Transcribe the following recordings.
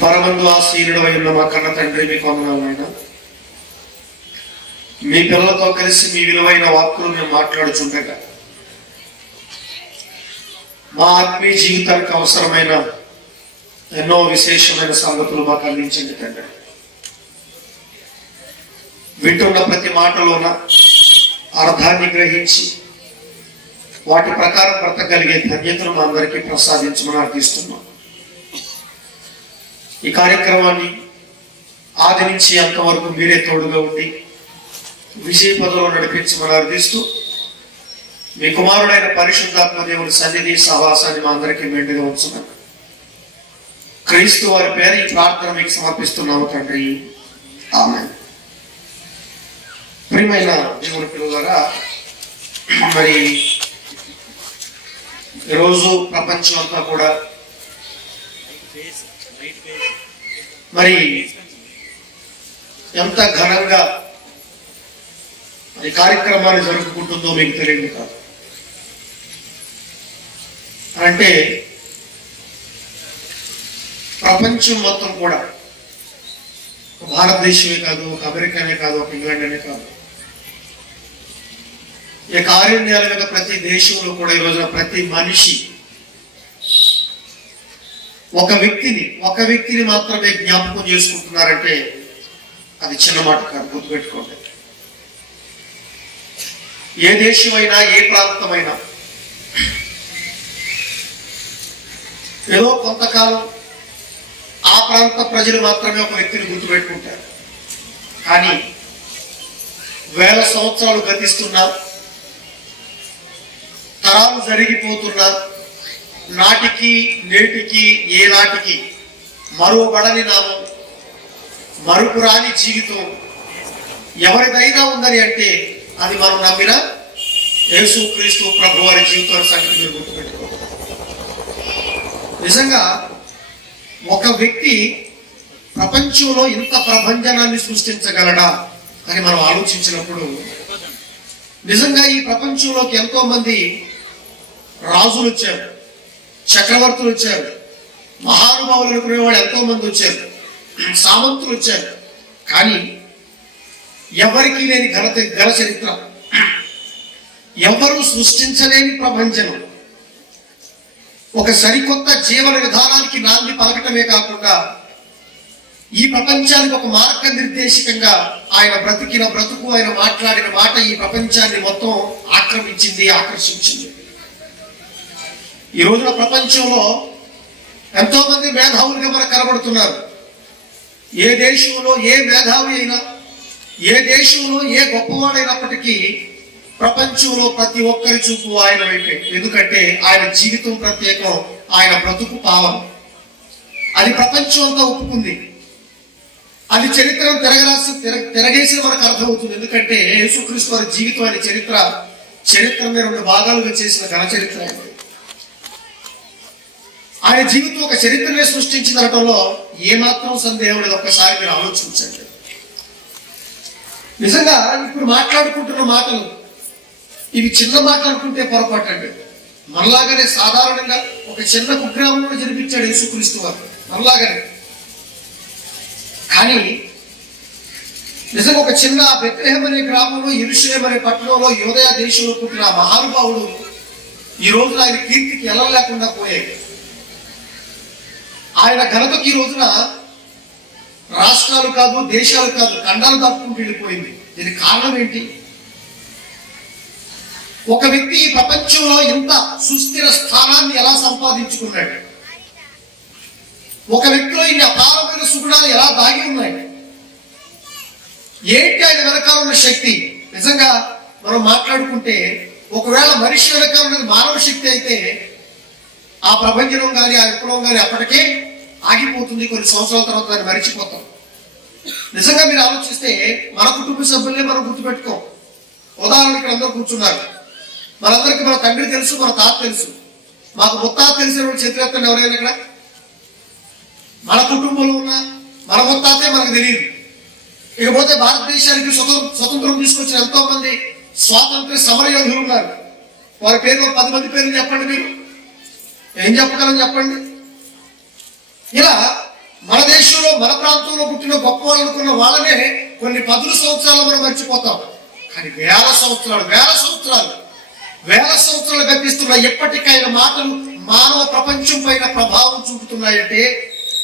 పరమందు ఆశీనుడవై ఉన్న మా కన్న తండ్రి, మీకు వందనాలు నాయనా. మీ పిల్లలతో కలిసి మీ విలువైన వాక్కులు మేము మాట్లాడుచుండగా మా ఆత్మీయ జీవితానికి అవసరమైన ఎన్నో విశేషమైన సంగతులు మాకు అందించండి తండ్రి. వింటున్న ప్రతి మాటలోన అర్థాన్ని గ్రహించి వాటి ప్రకారం బ్రతకగలిగే ధన్యతను మా అందరికీ ప్రసాదించమని అర్థిస్తున్నాం. ఈ కార్యక్రమాన్ని ఆది నుంచి అంతవరకు మీరే తోడుగా ఉండి విజయ పదవిలో నడిపించమని అర్థిస్తూ మీ కుమారుడైన పరిశుద్ధాత్మ దేవుని సన్నిధి సహవాసాన్ని మా అందరికీ మెండుగా ఉంచున్నాం. క్రీస్తు వారి పేరు ఈ ప్రార్థన మీకు సమర్పిస్తున్నాము తండ్రి, ఆమేన్. ప్రియమైన దేవుని పిల్లలారా, మరి ఈరోజు ప్రపంచం అంతా కూడా మరి ఎంత ఘనంగా ఈ కార్యక్రమాన్ని జరుపుకుంటుందో మీకు తెలియదు కాదు. అంటే ప్రపంచం మొత్తం కూడా, భారతదేశమే కాదు, ఒక అమెరికానే కాదు, ఒక ఇంగ్లాండ్ అనే కాదు, ఈ కార్యాలయాల మీద ప్రతి దేశంలో కూడా ఈ రోజున ప్రతి మనిషి ఒక వ్యక్తిని మాత్రమే జ్ఞాపకం చేసుకుంటున్నారంటే అది చిన్న మాట కాదు, గుర్తుపెట్టుకోండి. ఏ దేశమైనా, ఏ ప్రాంతమైనా ఏదో కొంతకాలం ఆ ప్రాంత ప్రజలు మాత్రమే ఒక వ్యక్తిని గుర్తుపెట్టుకుంటారు. కానీ వేల సంవత్సరాలు గతిస్తున్నా, తరాలు జరిగిపోతున్నా, నాటికి నేటికి ఏ నాటికి మరువబడని నామం, మరుపురాని జీవితం ఎవరిదైనా ఉందని అంటే అది మనం నమ్మిన యేసుక్రీస్తు ప్రభు వారి జీవితాల సంగతి మీరు గుర్తుపెట్టుకోవాలి. నిజంగా ఒక వ్యక్తి ప్రపంచంలో ఇంత ప్రభంజనాన్ని సృష్టించగలడా అని మనం ఆలోచించినప్పుడు, నిజంగా ఈ ప్రపంచంలోకి ఎంతో మంది రాజులు వచ్చారు, చక్రవర్తులు వచ్చారు, మహానుభావులు అనుకునేవాడు ఎంతో మంది వచ్చారు, సామంతులు వచ్చారు. కానీ ఎవరికి లేని ఘన చరిత్ర, ఎవరు సృష్టించలేని ప్రభంజనం, ఒక సరికొత్త జీవన విధానానికి నాంది పలకటమే కాకుండా ఈ ప్రపంచానికి ఒక మార్గనిర్దేశకంగా ఆయన బ్రతికిన బ్రతుకు, ఆయన మాట్లాడిన మాట ఈ ప్రపంచాన్ని మొత్తం ఆక్రమించింది, ఆకర్షించింది. ఈ రోజున ప్రపంచంలో ఎంతో మంది మేధావులుగా మనకు కనబడుతున్నారు. ఏ దేశంలో ఏ మేధావి అయినా, ఏ దేశంలో ఏ గొప్పవాడైనప్పటికీ ప్రపంచంలో ప్రతి ఒక్కరి చూపు ఆయన వైపే. ఎందుకంటే ఆయన జీవితం ప్రత్యేకం, ఆయన బ్రతుకు పావనం. అది ప్రపంచం అంతా ఒప్పుకుంది. అది చరిత్రను తిరగేసి మనకు అర్థమవుతుంది. ఎందుకంటే యేసుక్రీస్తు వారి జీవితం అనే చరిత్రని 2 భాగాలుగా చేసిన ఘన చరిత్ర. ఆయన జీవితం ఒక చరిత్రనే సృష్టించిందనటంలో ఏమాత్రం సందేహం లేదు. ఒక్కసారి మీరు ఆలోచించండి. నిజంగా ఇప్పుడు మాట్లాడుకుంటున్న మాటలు ఇవి చిన్న మాటలు అనుకుంటే పొరపాటు అండి. మనలాగానే సాధారణంగా ఒక చిన్న కుగ్రామంలో జన్మించాడు యేసుక్రీస్తు వారు, మనలాగానే. కానీ నిజంగా ఒక చిన్న బెత్లెహేమ్ అనే గ్రామంలో, యెరూషలేము అనే పట్టణంలో, యూదయ దేశంలో పుట్టిన మహానుభావుడు ఈ రోజున ఆయన కీర్తికి ఎలా లేకుండా పోయాడు. ఆయన ఘనతకి ఈ రోజున రాష్ట్రాలు కాదు, దేశాలు కాదు, ఖండాలు దాటుకుంటూ వెళ్ళిపోయింది. దీనికి కారణం ఏంటి? ఒక వ్యక్తి ఈ ప్రపంచంలో ఇంత సుస్థిర స్థానాన్ని ఎలా సంపాదించుకున్నాడు? ఒక వ్యక్తిలో ఇన్ని అపారమైన సుగుణాలు ఎలా దాగి ఉన్నాయి? ఏంటి ఆయన వెనకాల ఉన్న శక్తి? నిజంగా మనం మాట్లాడుకుంటే ఒకవేళ మనిషి వెనకాల ఉన్నది మానవ శక్తి అయితే ఆ ప్రభంజనం కానీ, ఆ విప్లవం కానీ అప్పటికే ఆగిపోతుంది. కొన్ని సంవత్సరాల తర్వాత దాన్ని మరిచిపోతాం. నిజంగా మీరు ఆలోచిస్తే మన కుటుంబ సభ్యులనే మనం గుర్తుపెట్టుకోం. ఉదాహరణకి ఇక్కడ అందరూ కూర్చున్నారు. మనందరికీ మన తండ్రి తెలుసు, మన తాత తెలుసు. మాకు ముత్తాత తెలిసిన వాళ్ళు చేతులెత్తండి ఎవరైనా ఇక్కడ. మన కుటుంబంలో ఉన్న మన ముత్తాతే మనకు తెలియదు. ఇకపోతే భారతదేశానికి స్వతంత్రం తీసుకొచ్చిన ఎంతో మంది స్వాతంత్ర సమర యోధులు ఉన్నారు. వారి పేరు 10 మంది పేర్లు చెప్పండి. మీరు ఏం చెప్పగలం చెప్పండి. ఇలా మన మన ప్రాంతంలో పుట్టిన గొప్ప వాళ్ళు అనుకున్న వాళ్ళనే కొన్ని 10 సంవత్సరాలు మనం మర్చిపోతాం. కానీ వేల సంవత్సరాలు గతిస్తున్న ఎప్పటికైనా మాటలు మానవ ప్రపంచం పైన ప్రభావం చూపుతున్నాయంటే,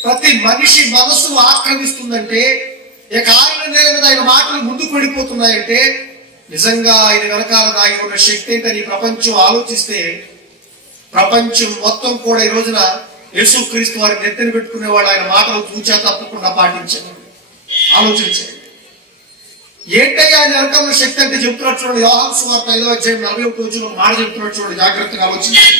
ప్రతి మనిషి మనస్సును ఆక్రమిస్తుందంటే, ఇక ఆయన నేల మీద ఆయన మాటలు ముందుకు వెళ్ళిపోతున్నాయంటే, నిజంగా ఆయన వెనకాల దాగి ఉన్న శక్తి ఏంటని ప్రపంచం ఆలోచిస్తే, ప్రపంచం మొత్తం కూడా ఈ రోజున యేసుక్రీస్తు వారిని నెత్తిన పెట్టుకునేవాడు ఆయన మాటలు తూచా తప్పకుండా పాటించారు. ఆలోచించండి, ఏంటయ్యా ఆయన వెనకాల శక్తి అంటే చెప్తున్నాడు చూడండి. యోహాను సువార్త 5వ అధ్యాయం 41 మాట చెప్తున్నాడు చూడండి, జాగ్రత్తగా ఆలోచించండి.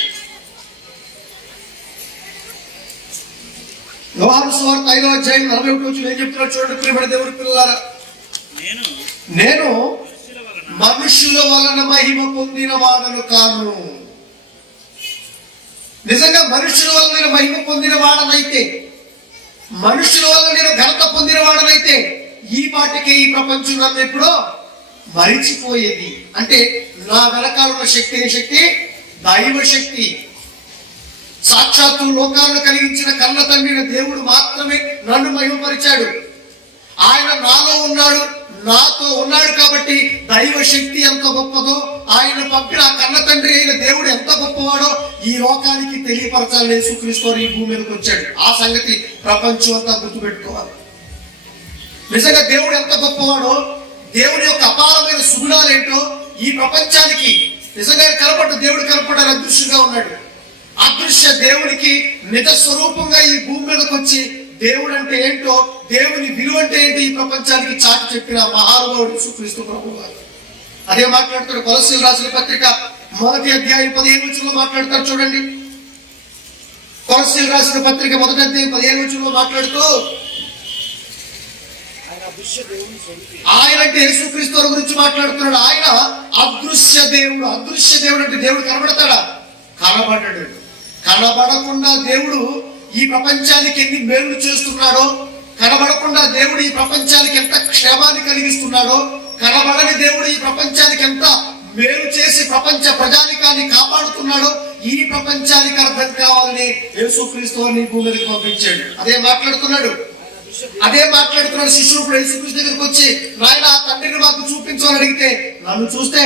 యోహాను సువార్త 5వ అధ్యాయం 41 ఏం చెప్తున్నాడు చూడండి. ప్రియమైన దేవుని పిల్లలారా, నేను మనుషుల వలన మహిమ పొందిన వాడను కాను. నిజంగా మనుషుల వల్ల నేను మహిమ పొందిన వాడనైతే, మనుషుల వల్ల నేను ఘనత పొందిన వాడనైతే, ఈ పాటికే ఈ ప్రపంచం నన్ను ఎప్పుడో మరిచిపోయేది. అంటే నా వెనకాల ఉన్న శక్తి దైవ శక్తి. సాక్షాత్తు లోకాలను కలిగించిన కన్న తండ్రి దేవుడు మాత్రమే నన్ను మహిమపరిచాడు. ఆయన నాలో ఉన్నాడు, నాతో ఉన్నాడు కాబట్టి దైవ శక్తి ఎంత గొప్పదో, ఆయన పంపిన కన్న తండ్రి అయిన దేవుడు ఎంత గొప్పవాడో ఈ లోకానికి తెలియపరచాలని యేసుక్రీస్తు ఈ భూమి మీదకి వచ్చాడు. ఆ సంగతి ప్రపంచం అంతా గుర్తుపెట్టుకోవాలి. నిజంగా దేవుడు ఎంత గొప్పవాడో, దేవుని యొక్క అపారమైన సుగుణాలు ఏంటో ఈ ప్రపంచానికి నిజంగా దేవుడు కనపడని అదృశ్యంగా ఉన్నాడు. అదృశ్య దేవునికి నిజ స్వరూపంగా ఈ భూమి మీదకి వచ్చి దేవుడు అంటే ఏంటో, దేవుని విలువ అంటే ఏంటో ఈ ప్రపంచానికి చాటి చెప్పిన మహానుభావుడు యేసుక్రీస్తు ప్రభువు వారు. అదే మాట్లాడుతాడు కొలస్సీయులకు రాసిన పత్రిక 1వ అధ్యాయం 15 మాట్లాడతారు చూడండి. కొలస్సీయులకు రాసిన పత్రిక 1వ అధ్యాయం 15 మాట్లాడుతూ, ఆయన అంటే యేసుక్రీస్తు గురించి మాట్లాడుతున్నాడు. ఆయన అదృశ్య దేవుడు. అదృశ్య దేవుడు అంటే దేవుడు కనబడతాడా? కనబడ్డాడు. కనబడకుండా దేవుడు ఈ ప్రపంచానికి ఎన్ని మేలు చేస్తున్నాడో, కనబడకుండా దేవుడు ఈ ప్రపంచానికి ఎంత క్షేమాన్ని కలిగిస్తున్నాడో, కనబడని దేవుడు ఈ ప్రపంచానికి ఎంత మేలు చేసి ప్రపంచ ప్రజానికాన్ని కాపాడుతున్నాడో ఈ ప్రపంచానికి అర్థం కావాలని యేసుక్రీస్తు వారిని భూమి మీదకి పంపించాడు. అదే మాట్లాడుతున్నాడు శిష్యుడు ఇప్పుడు యేసుక్రీస్తు దగ్గరికి వచ్చి, నాయన ఆ తండ్రిని మాకు చూపించమని అడిగితే, నన్ను చూస్తే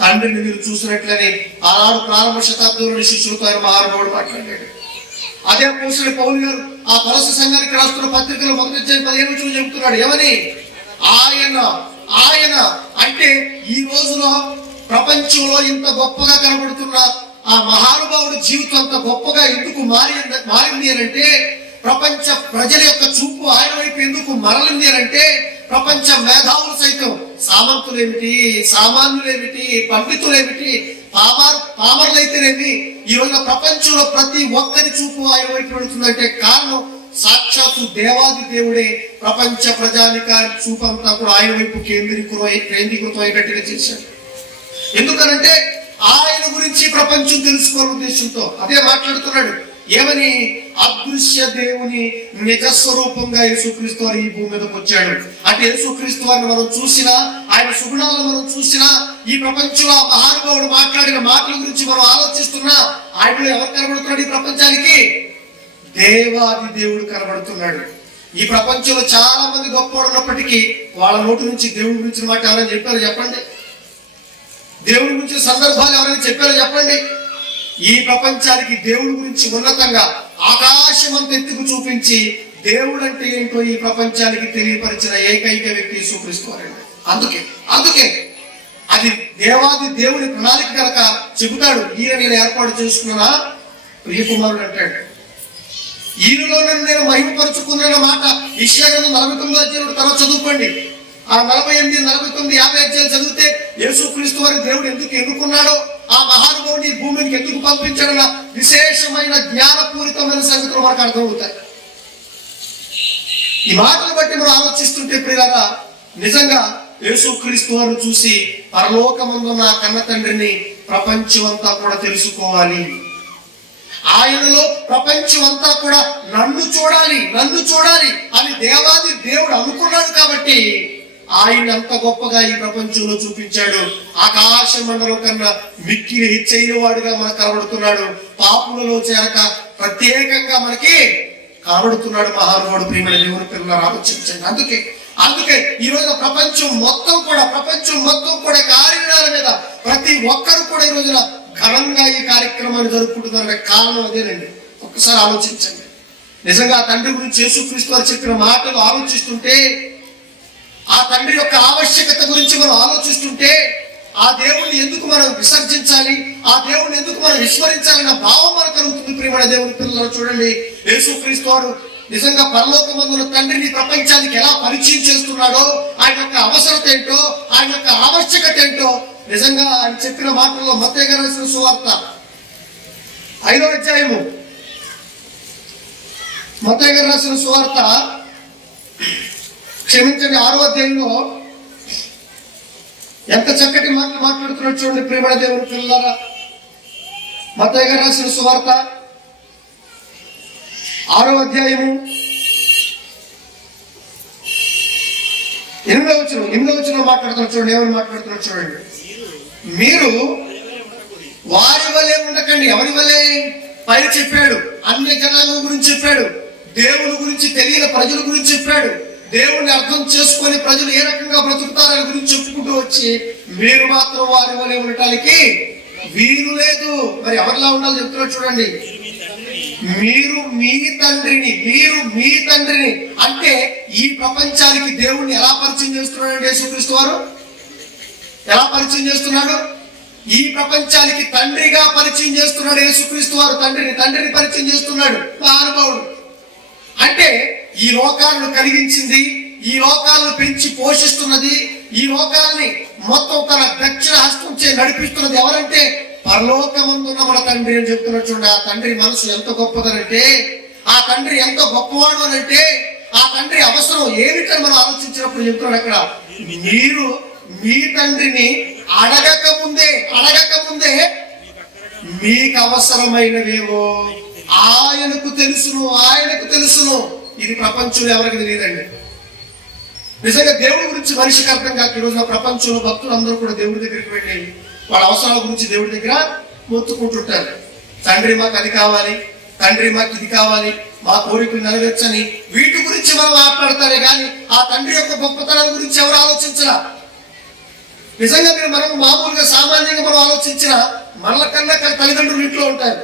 తండ్రిని మీరు చూసినట్లని ఆనాడు ప్రారంభ శతాబ్దంలోని శిష్యులతో ఆయన మహానుభావుడు మాట్లాడాడు. అదే అపోస్తలుడైన పౌలు గారు ఆ కొలస్సీ సంఘానికి రాస్తున్న పత్రికలో 1వ అధ్యాయం 15 చెబుతున్నాడు. ఏమని? ఆయన అంటే ఈ రోజులో ప్రపంచంలో ఇంత గొప్పగా కనబడుతున్న ఆ మహానుభావుడి జీవితం అంత గొప్పగా ఎందుకు మారింది అంటే, ప్రపంచ ప్రజల యొక్క చూపు ఆయన వైపు ఎందుకు మరలింది అంటే, ప్రపంచ మేధావులు సైతం సామంతులేమిటి, సామాన్యులేమిటి, పండితులేమిటి, పామర్లైతేనేమి ఈ రోజున ప్రపంచంలో ప్రతి ఒక్కరి చూపు ఆయన వైపు పెడుతుందంటే కారణం సాక్షాత్తు దేవాది దేవుడే ప్రపంచ ప్రజానికారి చూపు అంతా కూడా ఆయన వైపు కేంద్రీకృతం అయ్యేటట్టుగా చేశాడు. ఎందుకనంటే ఆయన గురించి ప్రపంచం తెలుసుకోవాలనే ఉద్దేశంతో అదే మాట్లాడుతున్నాడు. ఏమని? అదృశ్య దేవుని నిజ స్వరూపంగా యేసుక్రీస్తు వారు ఈ భూమి మీదకి వచ్చాడు. అంటే యేసుక్రీస్తు వారిని మనం చూసినా, ఆయన సుగుణాలను మనం చూసినా, ఈ ప్రపంచంలో ఆ మహానుభావుడు మాట్లాడిన మాటల గురించి మనం ఆలోచిస్తున్నా, ఆయనలో ఎవరు కనబడుతున్నాడు ఈ ప్రపంచానికి? దేవాది దేవుడు కనబడుతున్నాడు. ఈ ప్రపంచంలో చాలా మంది గొప్పవాడు ఉన్నప్పటికీ వాళ్ళ నోటి నుంచి దేవుడి గురించి మాట ఎవరైనా చెప్పారో చెప్పండి? దేవుడి గురించి సందర్భాలు ఎవరైనా చెప్పారో చెప్పండి? ఈ ప్రపంచానికి దేవుడి గురించి ఉన్నతంగా ఆకాశం అంత ఎత్తుకు చూపించి దేవుడు అంటే ఏంటో ఈ ప్రపంచానికి తెలియపరిచిన ఏకైక వ్యక్తి యేసుక్రీస్తు వారు. అందుకే అది దేవాది దేవుని ప్రణాళిక కనుక చెబుతాడు. ఈయన నేను ఏర్పాటు చేసుకున్నా ప్రియకుమారుడు అంటాడు. ఈయనలో నేను మహిమపరుచుకున్న మాట యెషయా గ్రంథం 49వ అధ్యాయం తర్వాత చదువుకోండి. ఆ 48, 49, 50 అధ్యాయాలు చదివితే యేసుక్రీస్తు వారి దేవుడు ఎందుకు ఎన్నుకున్నాడో, ఆ మహానుభావుని భూమికి ఎందుకు పంపించాడన్న విశేషమైన జ్ఞానపూరితమైన సంగతులు మనకు అర్థమవుతాయి. ఈ మాటలు బట్టి మనం ఆలోచిస్తుంటే ప్రియులారా, నిజంగా యేసుక్రీస్తు వారిని చూసి పరలోకమందున్న కన్న తండ్రిని ప్రపంచం అంతా కూడా తెలుసుకోవాలి. ఆయనలో ప్రపంచం అంతా కూడా నన్ను చూడాలి అని దేవాది దేవుడు అనుకున్నాడు కాబట్టి ఆయన అంత గొప్పగా ఈ ప్రపంచంలో చూపించాడు. ఆకాశ మండలం కన్నా మిక్కిలి హెచ్చైన వాడుగా మనకు కనబడుతున్నాడు. పాపులలో చేరక ప్రత్యేకంగా మనకి కనబడుతున్నాడు మహానుభావుడు. ప్రియమైన దేవుని పిల్లలు ఆలోచించండి. అందుకే ఈ రోజున ప్రపంచం మొత్తం కూడా కార్యాల మీద ప్రతి ఒక్కరు కూడా ఈ రోజున ఘనంగా ఈ కార్యక్రమాన్ని జరుపుకుంటున్నారనే కారణం అదేనండి. ఒక్కసారి ఆలోచించండి. నిజంగా ఆ తండ్రి గురించి యేసుక్రీస్తు వారు చెప్పిన మాటలు ఆలోచిస్తుంటే, ఆ తండ్రి యొక్క ఆవశ్యకత గురించి మనం ఆలోచిస్తుంటే, ఆ దేవుణ్ణి ఎందుకు మనం విసర్జించాలి, ఆ దేవుణ్ణి ఎందుకు మనం విస్మరించాలన్న భావం మనకు కలుగుతుంది. ప్రియమైన దేవుని పిల్లలు చూడండి, యేసుక్రీస్తు వారు నిజంగా పరలోకమందున తండ్రిని ప్రపంచానికి ఎలా పరిచయం చేస్తున్నాడో, ఆయన యొక్క అవసరత ఏంటో, ఆయన యొక్క ఆవశ్యకత ఏంటో నిజంగా ఆయన చెప్పిన మాటల్లో మత్తయి గారు రాసిన సువార్త 5వ అధ్యాయము, మత్తయి గారు రాసిన సువార్త 6వ అధ్యాయంలో ఎంత చక్కటి మాటలు మాట్లాడుతున్నాడు చూడండి. ప్రియమైన దేవుని పిల్లలారా, మత్తయి గారు రాసిన సువార్త 6వ అధ్యాయము 8వ వచనం మాట్లాడుతున్నాడు చూడండి. ఏమని మాట్లాడుతున్నాడు చూడండి. మీరు వారి వలె ఉండకండి. ఎవరి వలె? పై చెప్పాడు, అన్య జనాంగం గురించి చెప్పాడు, దేవుని గురించి తెలియని ప్రజల గురించి చెప్పాడు, దేవుణ్ణి అర్థం చేసుకొని ప్రజలు ఏ రకంగా బ్రతుకుతారని గురించి చెప్పుకుంటూ వచ్చి, మీరు మాత్రం వారి వలె ఉండటానికి వీలు లేదు. మరి ఎవరిలా ఉండాలో చెప్తున్నాడు చూడండి. మీరు మీ తండ్రిని అంటే ఈ ప్రపంచానికి దేవుణ్ణి ఎలా పరిచయం చేస్తున్నాడు యేసుక్రీస్తు వారు? ఎలా పరిచయం చేస్తున్నాడు? ఈ ప్రపంచానికి తండ్రిగా పరిచయం చేస్తున్నాడు యేసుక్రీస్తు వారు. తండ్రిని పరిచయం చేస్తున్నాడు మహానుభావుడు. అంటే ఈ లోకాలను కలిగించింది, ఈ లోకాలను పెంచి పోషిస్తున్నది, ఈ లోకాలని మొత్తం తన దక్షిణ హస్తం చే నడిపిస్తున్నది ఎవరంటే పరలోకమందున్న మన తండ్రి అని చెప్తున్నాడు చూడండి. ఆ తండ్రి మనసు ఎంత గొప్పదనంటే, ఆ తండ్రి ఎంత గొప్పవాడు అనంటే, ఆ తండ్రి అవసరం ఏమిటని మనం ఆలోచించినప్పుడు చెప్తున్నాడు అక్కడ, మీరు మీ తండ్రిని అడగక ముందే మీకు అవసరమైనవేవో ఆయనకు తెలుసును. ఇది ప్రపంచంలో ఎవరికి తెలియదండి. నిజంగా దేవుడి గురించి మనిషికి అర్థం కాక ఈ రోజున ప్రపంచంలో భక్తులు అందరూ కూడా దేవుడి దగ్గరికి వెళ్ళి వాళ్ళ అవసరాల గురించి దేవుడి దగ్గర మొత్తుకుంటుంటారు. తండ్రి మాకు అది కావాలి, తండ్రి మాకు ఇది కావాలి, మా కోరికలు నెరవేర్చని వీటి గురించి మనం మాట్లాడతారే కానీ ఆ తండ్రి యొక్క గొప్పతనం గురించి ఎవరు ఆలోచించరా? నిజంగా మనం మామూలుగా సామాన్యంగా మనం ఆలోచించిన మనల కన్నా తల్లిదండ్రులు ఇంట్లో ఉంటారు.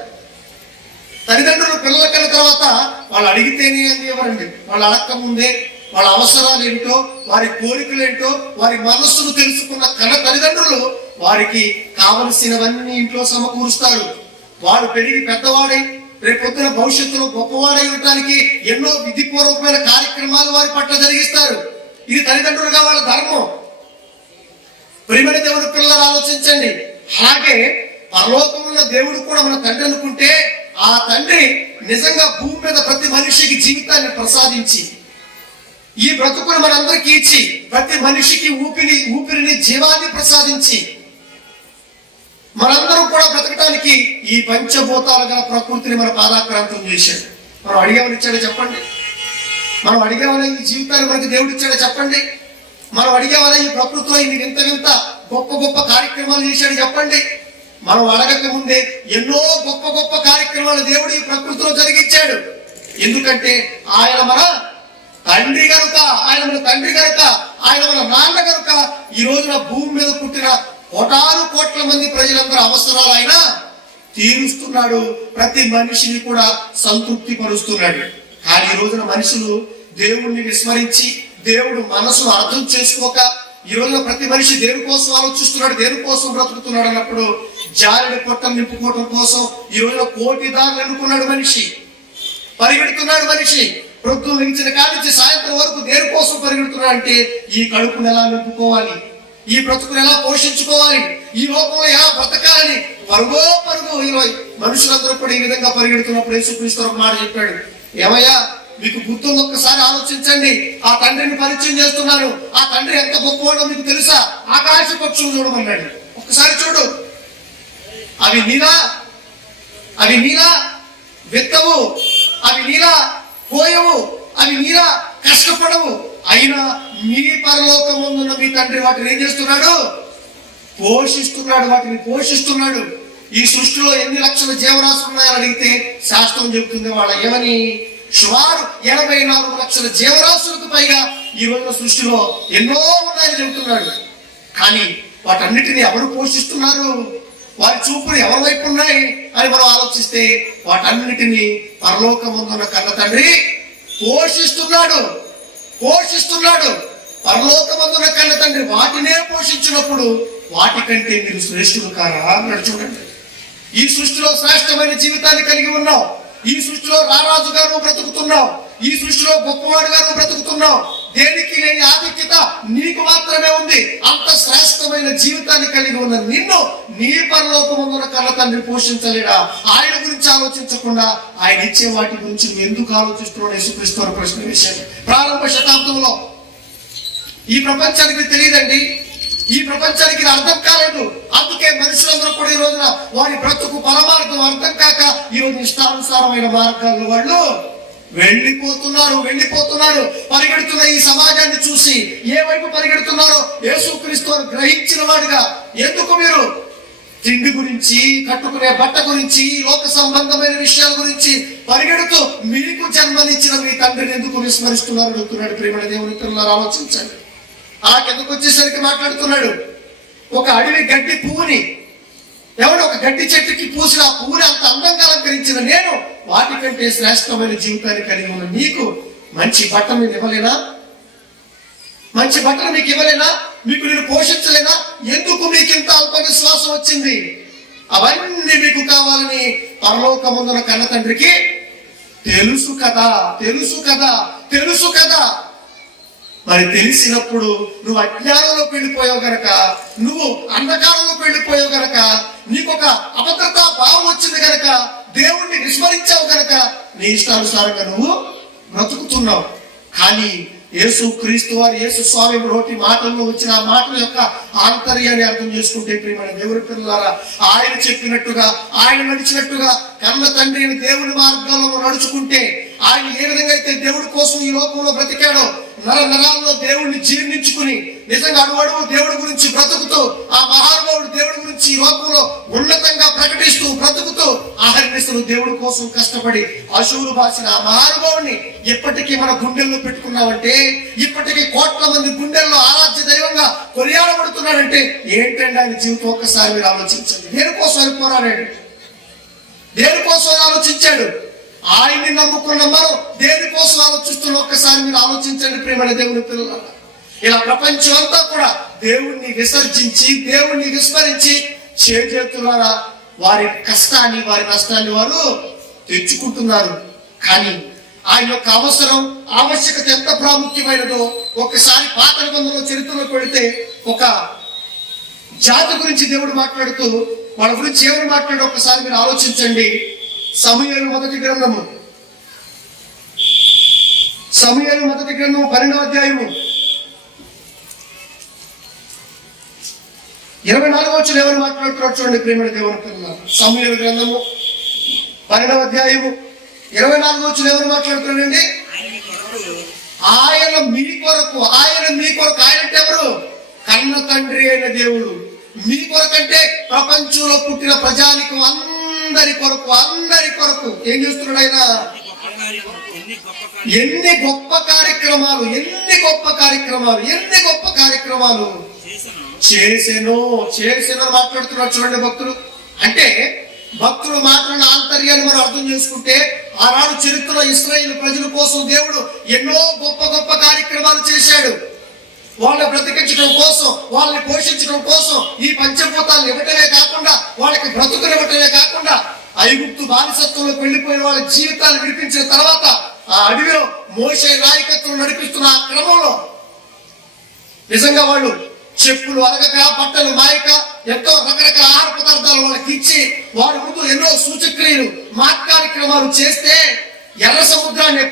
తల్లిదండ్రులు పిల్లల కన్నా తర్వాత వాళ్ళు అడిగితేనే అని ఎవరండి, వాళ్ళు అడగక ముందే వాళ్ళ అవసరాలు ఏంటో, వారి కోరికలు ఏంటో, వారి మనస్సును తెలుసుకున్న కన్న తల్లిదండ్రులు వారికి కావలసినవన్నీ ఇంట్లో సమకూరుస్తారు. వాడు పెరిగి పెద్దవాడై రేపొద్దున భవిష్యత్తులో గొప్పవాడై ఉండటానికి ఎన్నో విధిపూర్వకమైన కార్యక్రమాలు వారి పట్ల జరిగిస్తారు. ఇది తల్లిదండ్రులుగా వాళ్ళ ధర్మం. ప్రియమైన దేవుని పిల్లలు ఆలోచించండి. అలాగే పరలోకమున్న దేవుడు కూడా మన తండ్రి అనుకుంటే, ఆ తండ్రి నిజంగా భూమి మీద ప్రతి మనిషికి జీవితాన్ని ప్రసాదించి ఈ బ్రతుకును మనందరికీ ఇచ్చి ప్రతి మనిషికి ఊపిరిని జీవాన్ని ప్రసాదించి మనందరం కూడా బ్రతకటానికి ఈ పంచభూతాల గల ప్రకృతిని మన పాదాక్రాంతం చేశాడు. మనం అడిగేమని ఇచ్చాడో చెప్పండి? మనం అడిగేమని ఈ జీవితాన్ని మనకి దేవుడు ఇచ్చాడో చెప్పండి? మనం అడిగేమని ఈ ప్రకృతిలో ఇన్ని వింత గొప్ప కార్యక్రమాలు చేశాడు చెప్పండి? మనం అడగక ముందే ఎన్నో గొప్ప కార్యక్రమాలు దేవుడు ఈ ప్రకృతిలో జరిగించాడు. ఎందుకంటే ఆయన మన తండ్రి కనుక, ఆయన మన నాన్న కనుక ఈ రోజున భూమి మీద పుట్టిన కోట్ల మంది ప్రజలందరూ అవసరాలు ఆయన తీరుస్తున్నాడు. ప్రతి మనిషిని కూడా సంతృప్తి పరుస్తున్నాడు. కానీ ఈ రోజున మనుషులు దేవుణ్ణి విస్మరించి దేవుడు మనసును అర్థం చేసుకోక ఈ రోజున ప్రతి మనిషి దేని కోసం ఆలోచిస్తున్నాడు, దేని కోసం బ్రతుకుతున్నాడు అన్నప్పుడు జారిని పొట్టను నింపుకోవడం కోసం ఈ రోజున కోటిదారులు ఎన్నుకున్నాడు మనిషి, పరిగెడుతున్నాడు మనిషి. ప్రొద్దు నుంచి కానించి సాయంత్రం వరకు దేని కోసం పరిగెడుతున్నాడు అంటే ఈ కడుపును ఎలా నింపుకోవాలి, ఈ బ్రతుకును ఎలా పోషించుకోవాలి, ఈ లోకంలో ఎలా బ్రతకాలని పరుగు ఈరోజు మనుషులందరూ కూడా ఈ విధంగా పరిగెడుతున్నప్పుడు యేసుక్రీస్తు ఒక మాట చెప్పాడు. ఏమయ్యా, మీకు గుర్తుంది, ఒక్కసారి ఆలోచించండి. ఆ తండ్రిని పరిచయం చేస్తున్నాను, ఆ తండ్రి ఎంత గొప్పవాడో మీకు తెలుసా? ఆకాశ పక్షులు చూడమన్నాడు. ఒక్కసారి చూడు. అవి నీలా విత్తవు, అవి నీలా పోయవు, అవి నీలా కష్టపడవు. అయినా మీ పరలోకమందున్న మీ తండ్రి వాటిని ఏం చేస్తున్నాడు? వాటిని పోషిస్తున్నాడు. ఈ సృష్టిలో ఎన్ని లక్షల జీవరాశులు ఉన్నాయని అడిగితే శాస్త్రం చెబుతుంది వాళ్ళ ఏమని, సుమారు 84 లక్షల జీవరాశులకు పైగా ఈ రోజున సృష్టిలో ఎన్నో ఉన్నాయని చెబుతున్నాడు. కానీ వాటన్నిటిని ఎవరు పోషిస్తున్నారు, వారి చూపులు ఎవరి వైపు ఉన్నాయి అని మనం ఆలోచిస్తే వాటన్నిటిని పరలోకమందున్న కన్న తండ్రి పోషిస్తున్నాడు. పరలోకమందున్న కన్న తండ్రి వాటినే పోషించినప్పుడు వాటికంటే మీరు శ్రేష్ఠులు కారా అన్నాడు. చూడండి, ఈ సృష్టిలో శ్రేష్టమైన జీవితాన్ని కలిగి ఉన్నావు. ఈ సృష్టిలో రారాజుగా నువ్వు బ్రతుకుతున్నావు. ఈ సృష్టిలో గొప్పవాడుగా నువ్వు బ్రతుకుతున్నావు. దేనికి లేని ఆధిక్యత నీకు మాత్రమే ఉంది. అంత శ్రేష్టమైన జీవితాన్ని కలిగి ఉన్న నిన్ను నీ పరలోకమందున కన్న తండ్రి పోషించలేడా? ఆయన గురించి ఆలోచించకుండా ఆయన ఇచ్చే వాటి గురించి నువ్వు ఎందుకు ఆలోచిస్తున్నావు? యేసుక్రీస్తు వారు ప్రశ్న వేశాడు. ప్రారంభ శతాబ్దంలో ఈ ప్రపంచానికి తెలియదండి, ఈ ప్రపంచానికి అర్థం కాలేదు. అందుకే మనుషులందరూ కూడా ఈ రోజున వారి బ్రతుకు పరమార్థం అర్థం కాక ఈ రోజు ఇష్టానుసారమైన మార్గాల్లో వాళ్ళు వెళ్ళిపోతున్నారు. పరిగెడుతున్న ఈ సమాజాన్ని చూసి ఏ వైపు పరిగెడుతున్నారో యేసుక్రీస్తు గ్రహించిన వాడుగా, ఎందుకు మీరు తిండి గురించి, కట్టుకునే బట్ట గురించి, లోక సంబంధమైన విషయాల గురించి పరిగెడుతూ మీకు జన్మనిచ్చిన మీ తండ్రిని ఎందుకు విస్మరిస్తున్నారు అడుగుతున్నాడు. ప్రియమైన దేవుని పిల్లలు ఆలోచించండి. ఆ కిందకు వచ్చేసరికి మాట్లాడుతున్నాడు, ఒక అడవి గడ్డి పువ్వుని ఒక గడ్డి చెట్టుకి పూసిన ఆ పువ్వుని అంత అందంగా అలంకరించిన నేను వాటికంటే శ్రేష్టమైన జీవితాన్ని కలిగి ఉన్న నీకు మంచి బట్ట మీకు ఇవ్వలేనా? మీకు నేను పోషించలేనా? ఎందుకు మీకు ఇంత అల్ప విశ్వాసం వచ్చింది? అవన్నీ మీకు కావాలని పరలోకమందున కన్న తండ్రికి తెలుసు కదా. మరి తెలిసినప్పుడు నువ్వు అజ్ఞానంలోకి వెళ్ళిపోయావు గనక, నువ్వు అంధకారంలోకి వెళ్ళిపోయావు గనక, నీకు ఒక అభద్రతా భావం వచ్చింది గనక, దేవుణ్ణి విస్మరించావు గనక నీ ఇష్టానుసారంగా నువ్వు బ్రతుకుతున్నావు. కానీ యేసుక్రీస్తు వారు, యేసు స్వామి నోటి మాటల్లో వచ్చిన ఆ మాటల యొక్క ఆంతర్యాన్ని అర్థం చేసుకుంటే ప్రియమైన దేవుని పిల్లలారా, ఆయన చెప్పినట్టుగా, ఆయన నడిచినట్టుగా కన్న తండ్రి దేవుని మార్గాల్లో నడుచుకుంటే, ఆయన ఏ విధంగా అయితే దేవుడి కోసం ఈ లోకంలో బ్రతికాడో, నరాల్లో దేవుడిని జీర్ణించుకుని నిజంగా అడుగడుగు దేవుడి గురించి బ్రతుకుతూ, ఆ మహానుభావుడు దేవుడి గురించి ఈ లోకంలో ఉన్నతంగా ప్రకటిస్తూ బ్రతుకుతూ ఆహర్నిశలు దేవుడి కోసం కష్టపడి అశువులు బాసిన ఆ మహానుభావుడిని ఎప్పటికీ మన గుండెల్లో పెట్టుకున్నామంటే, ఇప్పటికీ కోట్ల మంది గుండెల్లో ఆరాధ్య దైవంగా కొనియాడబడుతున్నాడంటే ఏంటంటే ఆయన జీవితం ఒక్కసారి మీరు ఆలోచించండి. దేనికోసం ఆయన పోరాడాడు? దేనికోసం ఆలోచించాడు? ఆయన్ని నమ్ముకున్న మనం దేనికోసం ఆలోచిస్తున్న ఒక్కసారి మీరు ఆలోచించండి ప్రియమైన దేవుని పిల్లలారా. ఇలా ప్రపంచం అంతా కూడా దేవుణ్ణి విసర్జించి, దేవుణ్ణి విస్మరించి చేతులారా వారి కష్టాన్ని, వారి నష్టాన్ని వారు తెచ్చుకుంటున్నారు. కానీ ఆయన యొక్క ఆవశ్యకత ఎంత ప్రాముఖ్యమైనదో ఒక్కసారి పాత నిబంధనలో చరిత్రలోకి వెళితే ఒక జాతి గురించి దేవుడు మాట్లాడుతూ వాళ్ళ గురించి ఏమని మాట్లాడో ఒక్కసారి మీరు ఆలోచించండి. సమూయేలు మొదటి గ్రంథము 12వ అధ్యాయము 24వ వచనం ఎవరు మాట్లాడుతున్నారు చూడండి ప్రియమైన దేవుని పిల్లలారా. సమూయేలు గ్రంథము 12వ అధ్యాయము 24వ వచనం ఎవరు మాట్లాడుతున్నారండి? ఆయన మీ కొరకు, ఆయన అంటే ఎవరు? కన్న తండ్రి అయిన దేవుడు. మీ కొరకంటే ప్రపంచంలో పుట్టిన ప్రజానికం అందరి కొరకు ఏం చేస్తున్నాడు ఆయన? ఎన్ని గొప్ప కార్యక్రమాలు చేసెను మాట్లాడుతున్నాడు చూడండి భక్తులు. అంటే భక్తులు మాట్లాడిన ఆంతర్యాన్ని మనం అర్థం చేసుకుంటే, ఆనాడు చరిత్రలో ఇశ్రాయేలు ప్రజల కోసం దేవుడు ఎన్నో గొప్ప కార్యక్రమాలు చేశాడు. వాళ్ళని బ్రతికించడం కోసం, వాళ్ళని పోషించడం కోసం ఈ పంచభూతాలను ఇవ్వటమే కాకుండా, వాళ్ళకి బ్రతుకునివ్వటమే కాకుండా, ఐగుప్తు బానిసత్వంలోకి వెళ్ళిపోయిన వాళ్ళ జీవితాలు విడిపించిన తర్వాత ఆ అడవిలో మోషే నాయకత్వం నడిపిస్తున్న ఆ క్రమంలో నిజంగా వాళ్ళు చెప్పులు అరగక, బట్టలు మాయక, ఎంతో రకరకాల ఆహార పదార్థాలు వాళ్ళకి ఇచ్చి వారి ముందు ఎన్నో సూచక్రియలు, కార్యక్రమాలు చేస్తే, ఎర్ర సముద్రాన్ని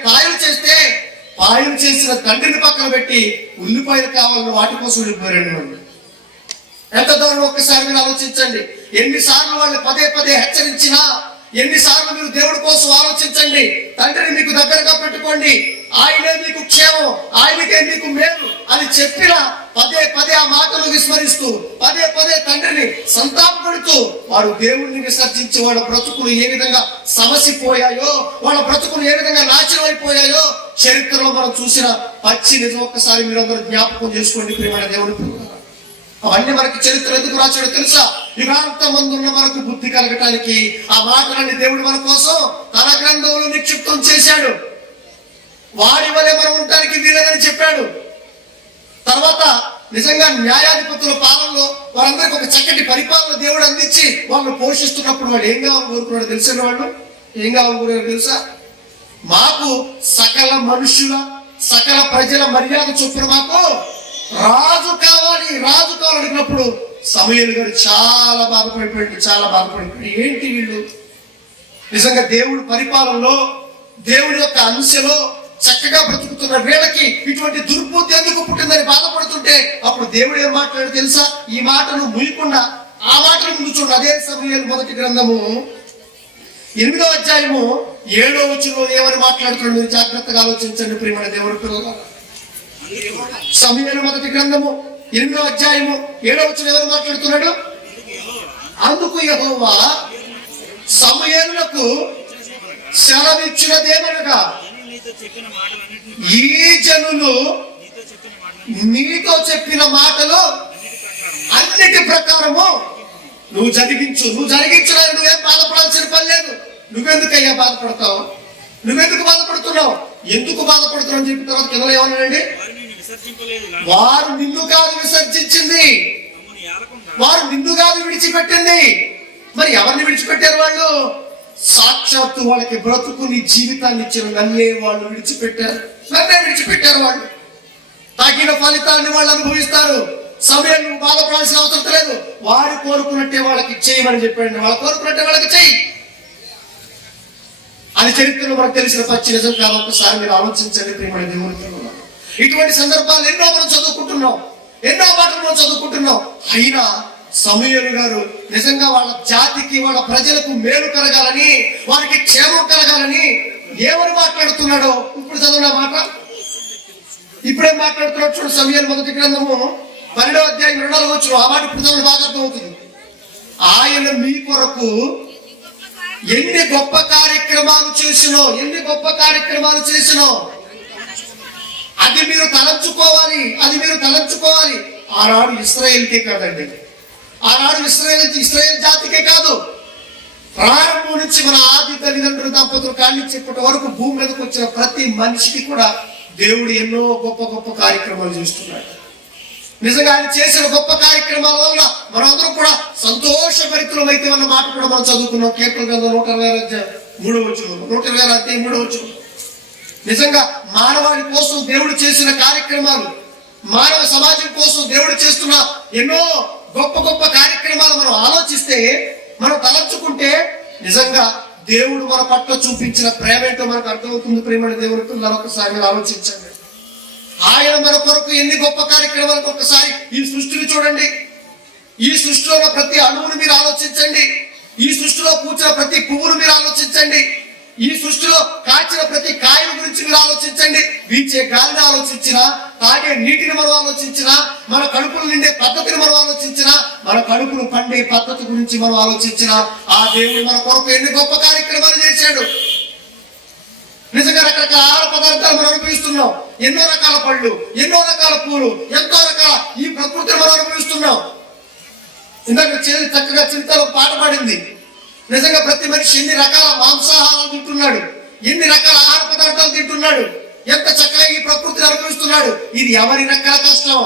పాయలు చేసిన తండ్రిని పక్కన పెట్టి ఉల్లిపాయలు కావాలని వాటి కోసం వెళ్ళిపోయారండి. ఎంత దారుణం ఒక్కసారి మీరు ఆలోచించండి. ఎన్నిసార్లు వాళ్ళు పదే హెచ్చరించినా, ఎన్నిసార్లు మీరు దేవుడి కోసం ఆలోచించండి, తండ్రిని మీకు దగ్గరగా పెట్టుకోండి, ఆయనే మీకు క్షేమం, ఆయనకే మీకు మేలు అని చెప్పినా పదే పదే ఆ మాటలు విస్మరిస్తూ పదే పదే తండ్రిని సంతాపపడుతూ వారు దేవుణ్ణి విసర్జించి వాళ్ళ బ్రతుకులు ఏ విధంగా సమసిపోయాయో, వాళ్ళ బ్రతుకులు ఏ విధంగా నాశనం అయిపోయాయో చరిత్రలో మనం చూసిన పచ్చి నిజం ఒక్కసారి మీరందరూ జ్ఞాపకం చేసుకోండి ప్రియమైన దేవుని పిల్లలారా. అవన్నీ మనకి చరిత్ర ఎందుకు రాశాడో తెలుసా? యుగాంతమందున్న మనకు బుద్ధి కలగటానికి ఆ మాటలన్నీ దేవుడు మన కోసం తన గ్రంథంలో నిక్షిప్తం చేశాడు. వాడి వలె మనం ఉండటానికి వీలేదని చెప్పాడు. తర్వాత నిజంగా న్యాయాధిపతుల పాలనలో వారందరికీ ఒక చక్కటి పరిపాలన దేవుడు అందించి వాళ్ళని పోషిస్తున్నప్పుడు వాడు ఏం కావాలని కోరుకున్నాడు తెలిసిన వాళ్ళు ఏం కావాలని కోరారు తెలుసా? మాకు సకల మనుషుల సకల ప్రజల మర్యాద చొప్పున మాకు రాజు కావాలి అడిగినప్పుడు సమూయేలు గారు చాలా బాధపడిపోయాడు. ఏంటి వీళ్ళు నిజంగా దేవుడి పరిపాలనలో దేవుడి యొక్క అంశలో చక్కగా బ్రతుకుతున్న వీళ్ళకి ఇటువంటి దుర్బుద్ధి ఎందుకు పుట్టిందని బాధపడుతుంటే అప్పుడు దేవుడు ఏం మాట్లాడు తెలుసా? ఈ మాటను ముయ్యకుండా ఆ మాటను ముందు చూడండి. అదే సమూయేలు మొదటి గ్రంథము 8వ అధ్యాయము 7వ వచనంలో ఏమని మాట్లాడుతున్నాడు మీరు జాగ్రత్తగా ఆలోచించండి ప్రియమైన దేవుని పిల్లలారా. సమూయేలు మొదటి గ్రంథము 8వ అధ్యాయము 7వ వచనం ఎవరు మాట్లాడుతున్నాడు? అందుకు యెహోవా సమూయేలునకు సెలవిచ్చినదేమనగా, ఈ జనులు నీతో చెప్పిన మాటలు అన్నిటి ప్రకారము నువ్వు జరిగించిన నువ్వేం బాధపడాల్సిన పని లేదు. నువ్వెందుకయ్యా బాధపడతావు? నువ్వెందుకు బాధపడుతున్నావు? ఎందుకు బాధపడుతున్నావు అని చెప్పిన తర్వాత కింద ఏమన్నాడండి? వారు నిన్ను కాదు విసర్జించింది, వారు నిన్ను కాదు విడిచిపెట్టింది. మరి ఎవరిని విడిచిపెట్టారు వాళ్ళు? సాక్షాత్తు వాళ్ళకి బ్రతుకుని జీవితాన్ని ఇచ్చిన నన్నే వాళ్ళు నన్నే విడిచిపెట్టారు. వాళ్ళు తగిన ఫలితాన్ని వాళ్ళు అనుభవిస్తారు. సమయం నువ్వు బాధపడాల్సిన అవసరం లేదు. వారు కోరుకున్నట్టే వాళ్ళకి చేయమని చెప్పండి. వాళ్ళు కోరుకున్నట్టే వాళ్ళకి చెయ్యి. అది చరిత్రలో మనకు తెలిసిన పచ్చి నిజం కాదు. ఒక్కసారి మీరు ఆలోచించండి ప్రియమైన దేవుని పిల్లలారా. ఇటువంటి సందర్భాలు ఎన్నో మనం చదువుకుంటున్నాం, ఎన్నో మాటలు మనం చదువుకుంటున్నాం. అయినా సమూయేలు గారు నిజంగా వాళ్ళ జాతికి వాళ్ళ ప్రజలకు మేలు కలగాలని, వారికి క్షేమం కలగాలని ఏమని మాట్లాడుతున్నాడో ఇప్పుడు చదివిన మాట ఇప్పుడేం మాట్లాడుతున్నాడు చూడు. సమూయేలు మొదటి గ్రంథము 12వ అధ్యాయం 2వ వచనం ఆ మాట ఇప్పుడు చదివిన బాగా అర్థమవుతుంది. ఆయన మీ కొరకు ఎన్ని గొప్ప కార్యక్రమాలు చేసినో అది మీరు తలంచుకోవాలి. ఆనాడు ఇశ్రాయేలుకే కాదండి, ఆనాడు ఇశ్రాయేల్ జాతికే కాదు, ప్రారంభం నుంచి మన ఆది తల్లిదండ్రుల దంపతులు కాళ్ళకి చెప్పటి వరకు భూమి మీదకి వచ్చిన ప్రతి మనిషికి కూడా దేవుడు ఎన్నో గొప్ప గొప్ప కార్యక్రమాలు చేస్తున్నాడు. నిజంగా ఆయన చేసిన గొప్ప కార్యక్రమాల వల్ల మనందరం కూడా సంతోషభరితులమైతే అన్న మాట కూడా మనం చదువుకున్నాం. కీర్తన గ్రంథం 123వ వచనం. నిజంగా మానవాళి కోసం దేవుడు చేసిన కార్యక్రమాలు, మానవ సమాజం కోసం దేవుడు చేస్తున్న ఎన్నో గొప్ప గొప్ప కార్యక్రమాలు మనం ఆలోచిస్తే, మనం తలంచుకుంటే నిజంగా దేవుడు మన పట్ల చూపించిన ప్రేమ ఏంటో మనకు అర్థమవుతుంది. ప్రేమ దేవుని పిల్లలు ఒకసారి మీరు ఆలోచించండి. ఆయన మన కొరకు ఎన్ని గొప్ప కార్యక్రమాలకు ఒక్కసారి ఈ సృష్టిని చూడండి. ఈ సృష్టిలో ప్రతి అణువుని మీరు ఆలోచించండి. ఈ సృష్టిలో కూర్చున్న ప్రతి పువ్వును మీరు ఆలోచించండి. ఈ సృష్టిలో కాచిన ప్రతి కాయల గురించి మీరు ఆలోచించండి. వీచే గాలిని ఆలోచించినా, తాగే నీటిని మనం ఆలోచించినా, మన కడుపులు నిండే పద్ధతిని మనం ఆలోచించినా, మన కడుపులు పండే పద్ధతి గురించి మనం ఆలోచించినా, ఆ దేవుడు మన కొరకు ఎన్ని గొప్ప కార్యక్రమాలు చేశాడు. నిజంగా రకరకాల ఆహార పదార్థాలు మనం అనుభవిస్తున్నాం. ఎన్నో రకాల పళ్ళు, ఎన్నో రకాల పూలు, ఎంతో రకాల ఈ ప్రకృతిని మనం అనుభవిస్తున్నాం. ఇందాక చక్కగా చింతలో పాట పాడింది. నిజంగా ప్రతి మనిషి ఎన్ని రకాల మాంసాహారాలు తింటున్నాడు, ఎన్ని రకాల ఆహార పదార్థాలు తింటున్నాడు, ఎంత చక్కగా ఈ ప్రకృతిని అనుభవిస్తున్నాడు. ఇది ఎవరి రకాల కష్టం?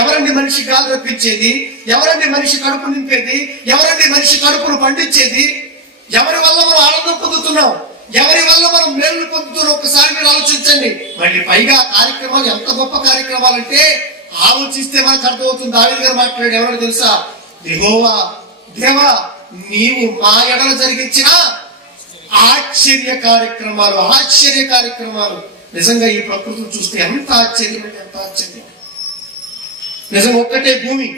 ఎవరండి మనిషి గాలి రప్పించేది? ఎవరండి మనిషి కడుపు నింపేది? ఎవరండి మనిషి కడుపును పండించేది? ఎవరి వల్ల మనం ఆనందం పొందుతున్నాం? ఎవరి వల్ల మనం మేలు పొందుతున్నాం? ఒక్కసారి మీరు ఆలోచించండి. మళ్ళీ పైగా కార్యక్రమాలు ఎంత గొప్ప కార్యక్రమాలు అంటే ఆలోచిస్తే మనకు అర్థమవుతుంది. దావీదు గారు మాట్లాడాడు, ఎవరో తెలుసా? యెహోవా దేవా, నీవు మా ఎడల జరిగించిన ఆశ్చర్య కార్యక్రమాలు. నిజంగా ఈ ప్రకృతిని చూస్తే ఎంత ఆశ్చర్యం అంటే ఎంత ఆశ్చర్యం. నిజంగా ఒక్కటే భూమి,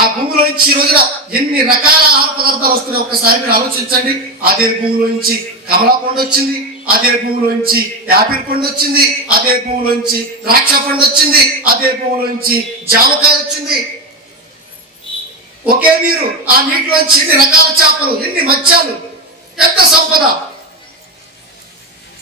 ఆ భూమిలో నుంచి ఈ రోజున ఎన్ని రకాల ఆహార పదార్థాలు వస్తున్నాయి ఒక్కసారి మీరు ఆలోచించండి. అదే భూమిలో నుంచి కమలా పండు వచ్చింది, అదే భూమిలోంచి యాపిల్ పండు వచ్చింది, అదే భూమిలోంచి ద్రాక్ష పండు వచ్చింది, అదే భూమిలోంచి జామకాయ వచ్చింది. ఒకే నీరు, ఆ నీటిలోంచి ఎన్ని రకాల చేపలు, ఎన్ని మత్స్యాలు, ఎంత సంపద.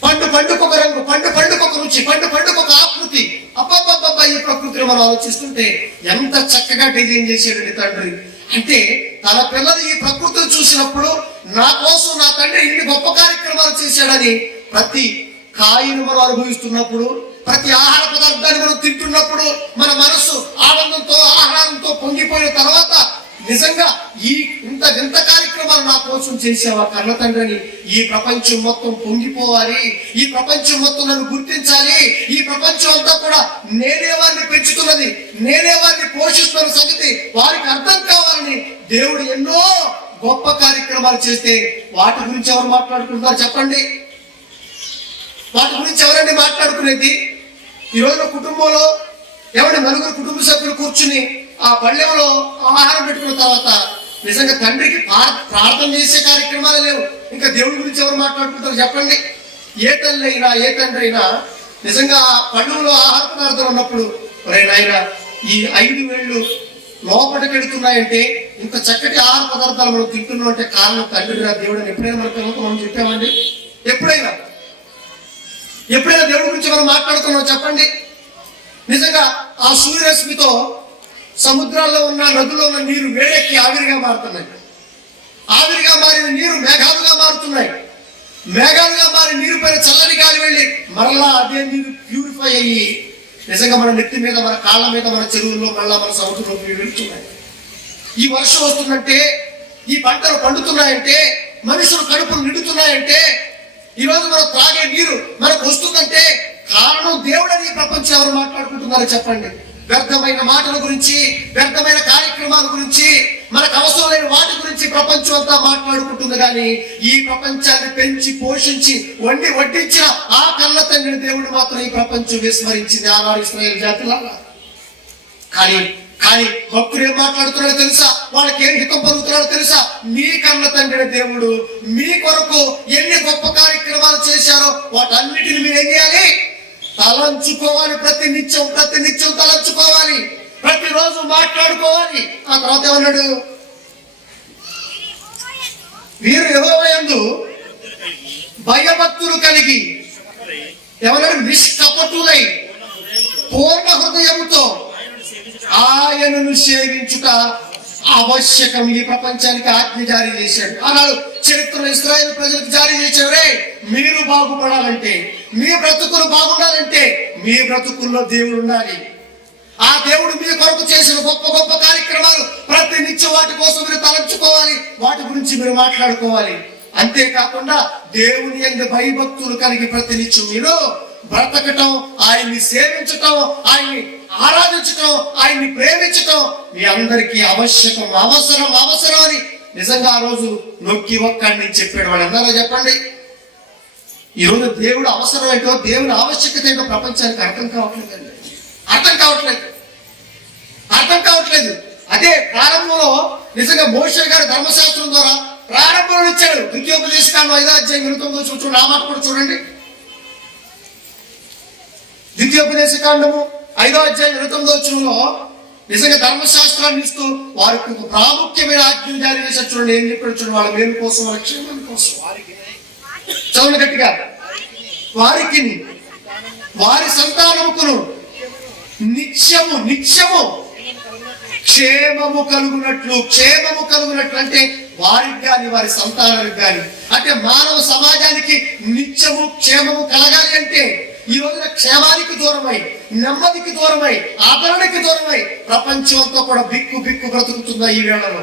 పండు పండుకొక రంగు, పండు పండుకొక రుచి, పండు పండుకొక ఆకృతి. అబ్బబ్బబ్బబ్బ, ఈ ప్రకృతిని మనం ఆలోచిస్తుంటే ఎంత చక్కగా డిజైన్ చేసేటండి తండ్రి. అంటే తన పిల్లలు ఈ ప్రకృతిని చూసినప్పుడు నా కోసం నా తండ్రి ఇన్ని గొప్ప కార్యక్రమాలు చేశాడని ప్రతి కాయను మనం అనుభవిస్తున్నప్పుడు, ప్రతి ఆహార పదార్థాన్ని మనం తింటున్నప్పుడు మన మనస్సు ఆనందంతో ఆహ్లాదంతో పొంగిపోయిన తర్వాత నిజంగా ఈ ఇంత వింత కార్యక్రమాలు నా కోసం చేసావా కన్న తండ్రిని, ఈ ప్రపంచం మొత్తం పొంగిపోవాలి, ఈ ప్రపంచం మొత్తం నన్ను గుర్తించాలి, ఈ ప్రపంచం అంతా కూడా నేనే వారిని పెంచుతున్నది, నేనే వారిని పోషిస్తున్న సంగతి వారికి అర్థం కావాలని దేవుడు ఎన్నో గొప్ప కార్యక్రమాలు చేస్తే వాటి గురించి ఎవరు మాట్లాడుకుంటున్నారు చెప్పండి? వాటి గురించి ఎవరండి మాట్లాడుకునేది? ఈరోజు కుటుంబంలో ఎవరి నలుగురు కుటుంబ సభ్యులు కూర్చుని ఆ పళ్ళెంలో ఆహారం పెట్టుకున్న తర్వాత నిజంగా తండ్రికి ప్రార్థన చేసే కార్యక్రమాలు లేవు. ఇంకా దేవుడి గురించి ఎవరు మాట్లాడుకుంటారు చెప్పండి? ఏ తల్లి అయినా ఏ తండ్రి అయినా నిజంగా ఆ పళ్ళెంలో ఆహార పదార్థాలు ఉన్నప్పుడు నాయనా ఈ 5 వేళ్ళు లోపలికి వెళుతున్నాయంటే, ఇంత చక్కటి ఆహార పదార్థాలు మనం తింటున్నాం అంటే కారణం తండ్రి దేవుడు అని ఎప్పుడైనా మనం చెప్పామండి? ఎప్పుడైనా దేవుడి గురించి మనం మాట్లాడుతున్నాం చెప్పండి? నిజంగా ఆ సూర్యరశ్మితో సముద్రాల్లో ఉన్న నదుల్లో ఉన్న నీరు వేడెక్కి ఆవిరిగా మారుతున్నాయి. ఆవిరిగా మారిన నీరు మేఘాలుగా మారుతున్నాయి. మేఘాలుగా మారి నీరు పైన చల్లని గాలి వెళ్ళి మరలా అదే నీరు ప్యూరిఫై అయ్యి నిజంగా మన నెత్తి మీద, మన కాళ్ళ మీద, మన చెరువుల్లో, మళ్ళా మన సముద్రంలో వెళ్తున్నాయి. ఈ వర్షం వస్తుందంటే, ఈ పంటలు పండుతున్నాయంటే, మనుషులు కడుపులు నిండుతున్నాయంటే, ఈరోజు మనం త్రాగే నీరు మనకు వస్తుందంటే కారణం దేవుడని ఈ ప్రపంచం ఎవరు మాట్లాడుకుంటున్నారో చెప్పండి? వ్యర్థమైన మాటల గురించి, వ్యర్థమైన కార్యక్రమాల గురించి, మనకు అవసరం లేని వాటి గురించి ప్రపంచం అంతా మాట్లాడుకుంటుంది. కానీ ఈ ప్రపంచాన్ని పెంచి పోషించి వడ్డించిన ఆ కన్న తండ్రిని దేవుడు మాత్రం ఈ ప్రపంచం విస్మరించింది ఆనాడు ఇశ్రాయేలు జాతిలాగా. కానీ భక్తులు ఏం మాట్లాడుతున్నాడో తెలుసా? వాళ్ళకి ఏం హితం పలుకుతున్నాడో తెలుసా? మీ కన్న తండ్రి దేవుడు మీ కొరకు ఎన్ని గొప్ప కార్యక్రమాలు చేశారో వాటన్నిటిని మీరు ఏం చేయాలి? తలంచుకోవాలి. ప్రతి నిత్యం తలంచుకోవాలి, ప్రతిరోజు మాట్లాడుకోవాలి. ఆ తర్వాత ఏమన్నాడు? వీరు యెహోవా యందు భయభక్తులు కలిగి ఏమన్నాడు? నిష్కపటులై పూర్ణ హృదయంతో ఆయనను సేవించుట ఆవశ్యకం. ఈ ప్రపంచానికి ఆజ్ఞ జారీ చేశాడు. ఆనాడు చరిత్రలో ఇశ్రాయేలు ప్రజలకు జారీ చేశారే, మీరు బాగుపడాలంటే, మీ బ్రతుకులు బాగుండాలంటే మీ బ్రతుకుల్లో దేవుడు ఉండాలి. ఆ దేవుడు మీ కొరకు చేసిన గొప్ప గొప్ప కార్యక్రమాలు ప్రతి నిత్యం వాటి కోసం మీరు తలంచుకోవాలి, వాటి గురించి మీరు మాట్లాడుకోవాలి. అంతేకాకుండా దేవుని యందు భయభక్తులు కలిగి ప్రతి నిత్యం మీరు బ్రతకటం, ఆయన్ని సేవించటం, ఆయన్ని ఆరాధించటం, ఆయన్ని ప్రేమించటం మీ అందరికీ అవసరం అని నిజంగా ఆ రోజు నొక్కి ఒక్కడిని చెప్పాడు. వాడు ఎందరో చెప్పండి? ఈరోజు దేవుడు అవసరం ఏంటో, దేవుని ఆవశ్యకత ఏంటో ప్రపంచానికి అర్థం కావట్లేదు. అదే ప్రారంభంలో నిజంగా మోషే గారు ధర్మశాస్త్రం ద్వారా ప్రారంభంలో ఇచ్చాడు. ద్వితీయోపదేశకాండం 5వ అధ్యాయం 29 చూడండి. ఆ మాట కూడా చూడండి. ద్వితీయోపదేశకాండము 5వ అధ్యాయం 29 నిజంగా ధర్మశాస్త్రాన్ని ఇస్తూ వారికి ఒక ప్రాముఖ్యమైన ఆజ్ఞలు జారీ చేశారు. చూడండి ఏం చెప్పాడు చూడండి. వాళ్ళ మేలు కోసం, వాళ్ళ క్షేమం కోసం. చదువు గట్టిగా. వారికి వారి సంతానముకును నిత్యము క్షేమము కలుగునట్లు అంటే వారికి కానీ వారి సంతానానికి కానీ, అంటే మానవ సమాజానికి నిత్యము క్షేమము కలగాలి అంటే ఈ రోజున క్షేమానికి దూరమై, నెమ్మదికి దూరమై, ఆదరణకి దూరమై ప్రపంచం అంతా కూడా బిక్కు బ్రతుకుతుందా ఈ వేళలో?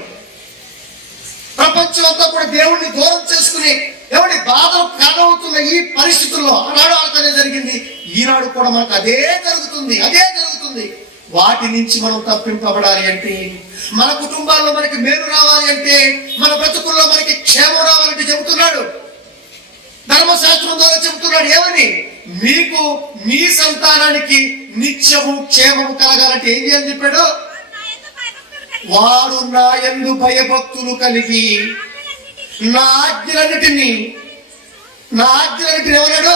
ప్రపంచం అంతా కూడా దేవుణ్ణి దూరం చేసుకుని ఎవరి బాధలు కారణమవుతున్న ఈ పరిస్థితుల్లో ఆనాడు అదే జరిగింది, ఈనాడు కూడా మనకు అదే జరుగుతుంది. వాటి నుంచి మనం తప్పింపబడాలి అంటే, మన కుటుంబాల్లో మనకి మేలు రావాలి అంటే, మన బ్రతుకుల్లో మనకి క్షేమం రావాలంటే చెబుతున్నాడు. ధర్మశాస్త్రం ద్వారా చెబుతున్నాడు ఏమని? మీకు మీ సంతానానికి నిత్యము క్షేమము కలగాలంటే ఏం చేయాలని చెప్పాడు? వారు నా యందు భయభక్తులు కలిగి నా ఆజ్ఞలన్నిటినీ నా ఆజ్ఞలు ఏమన్నాడు?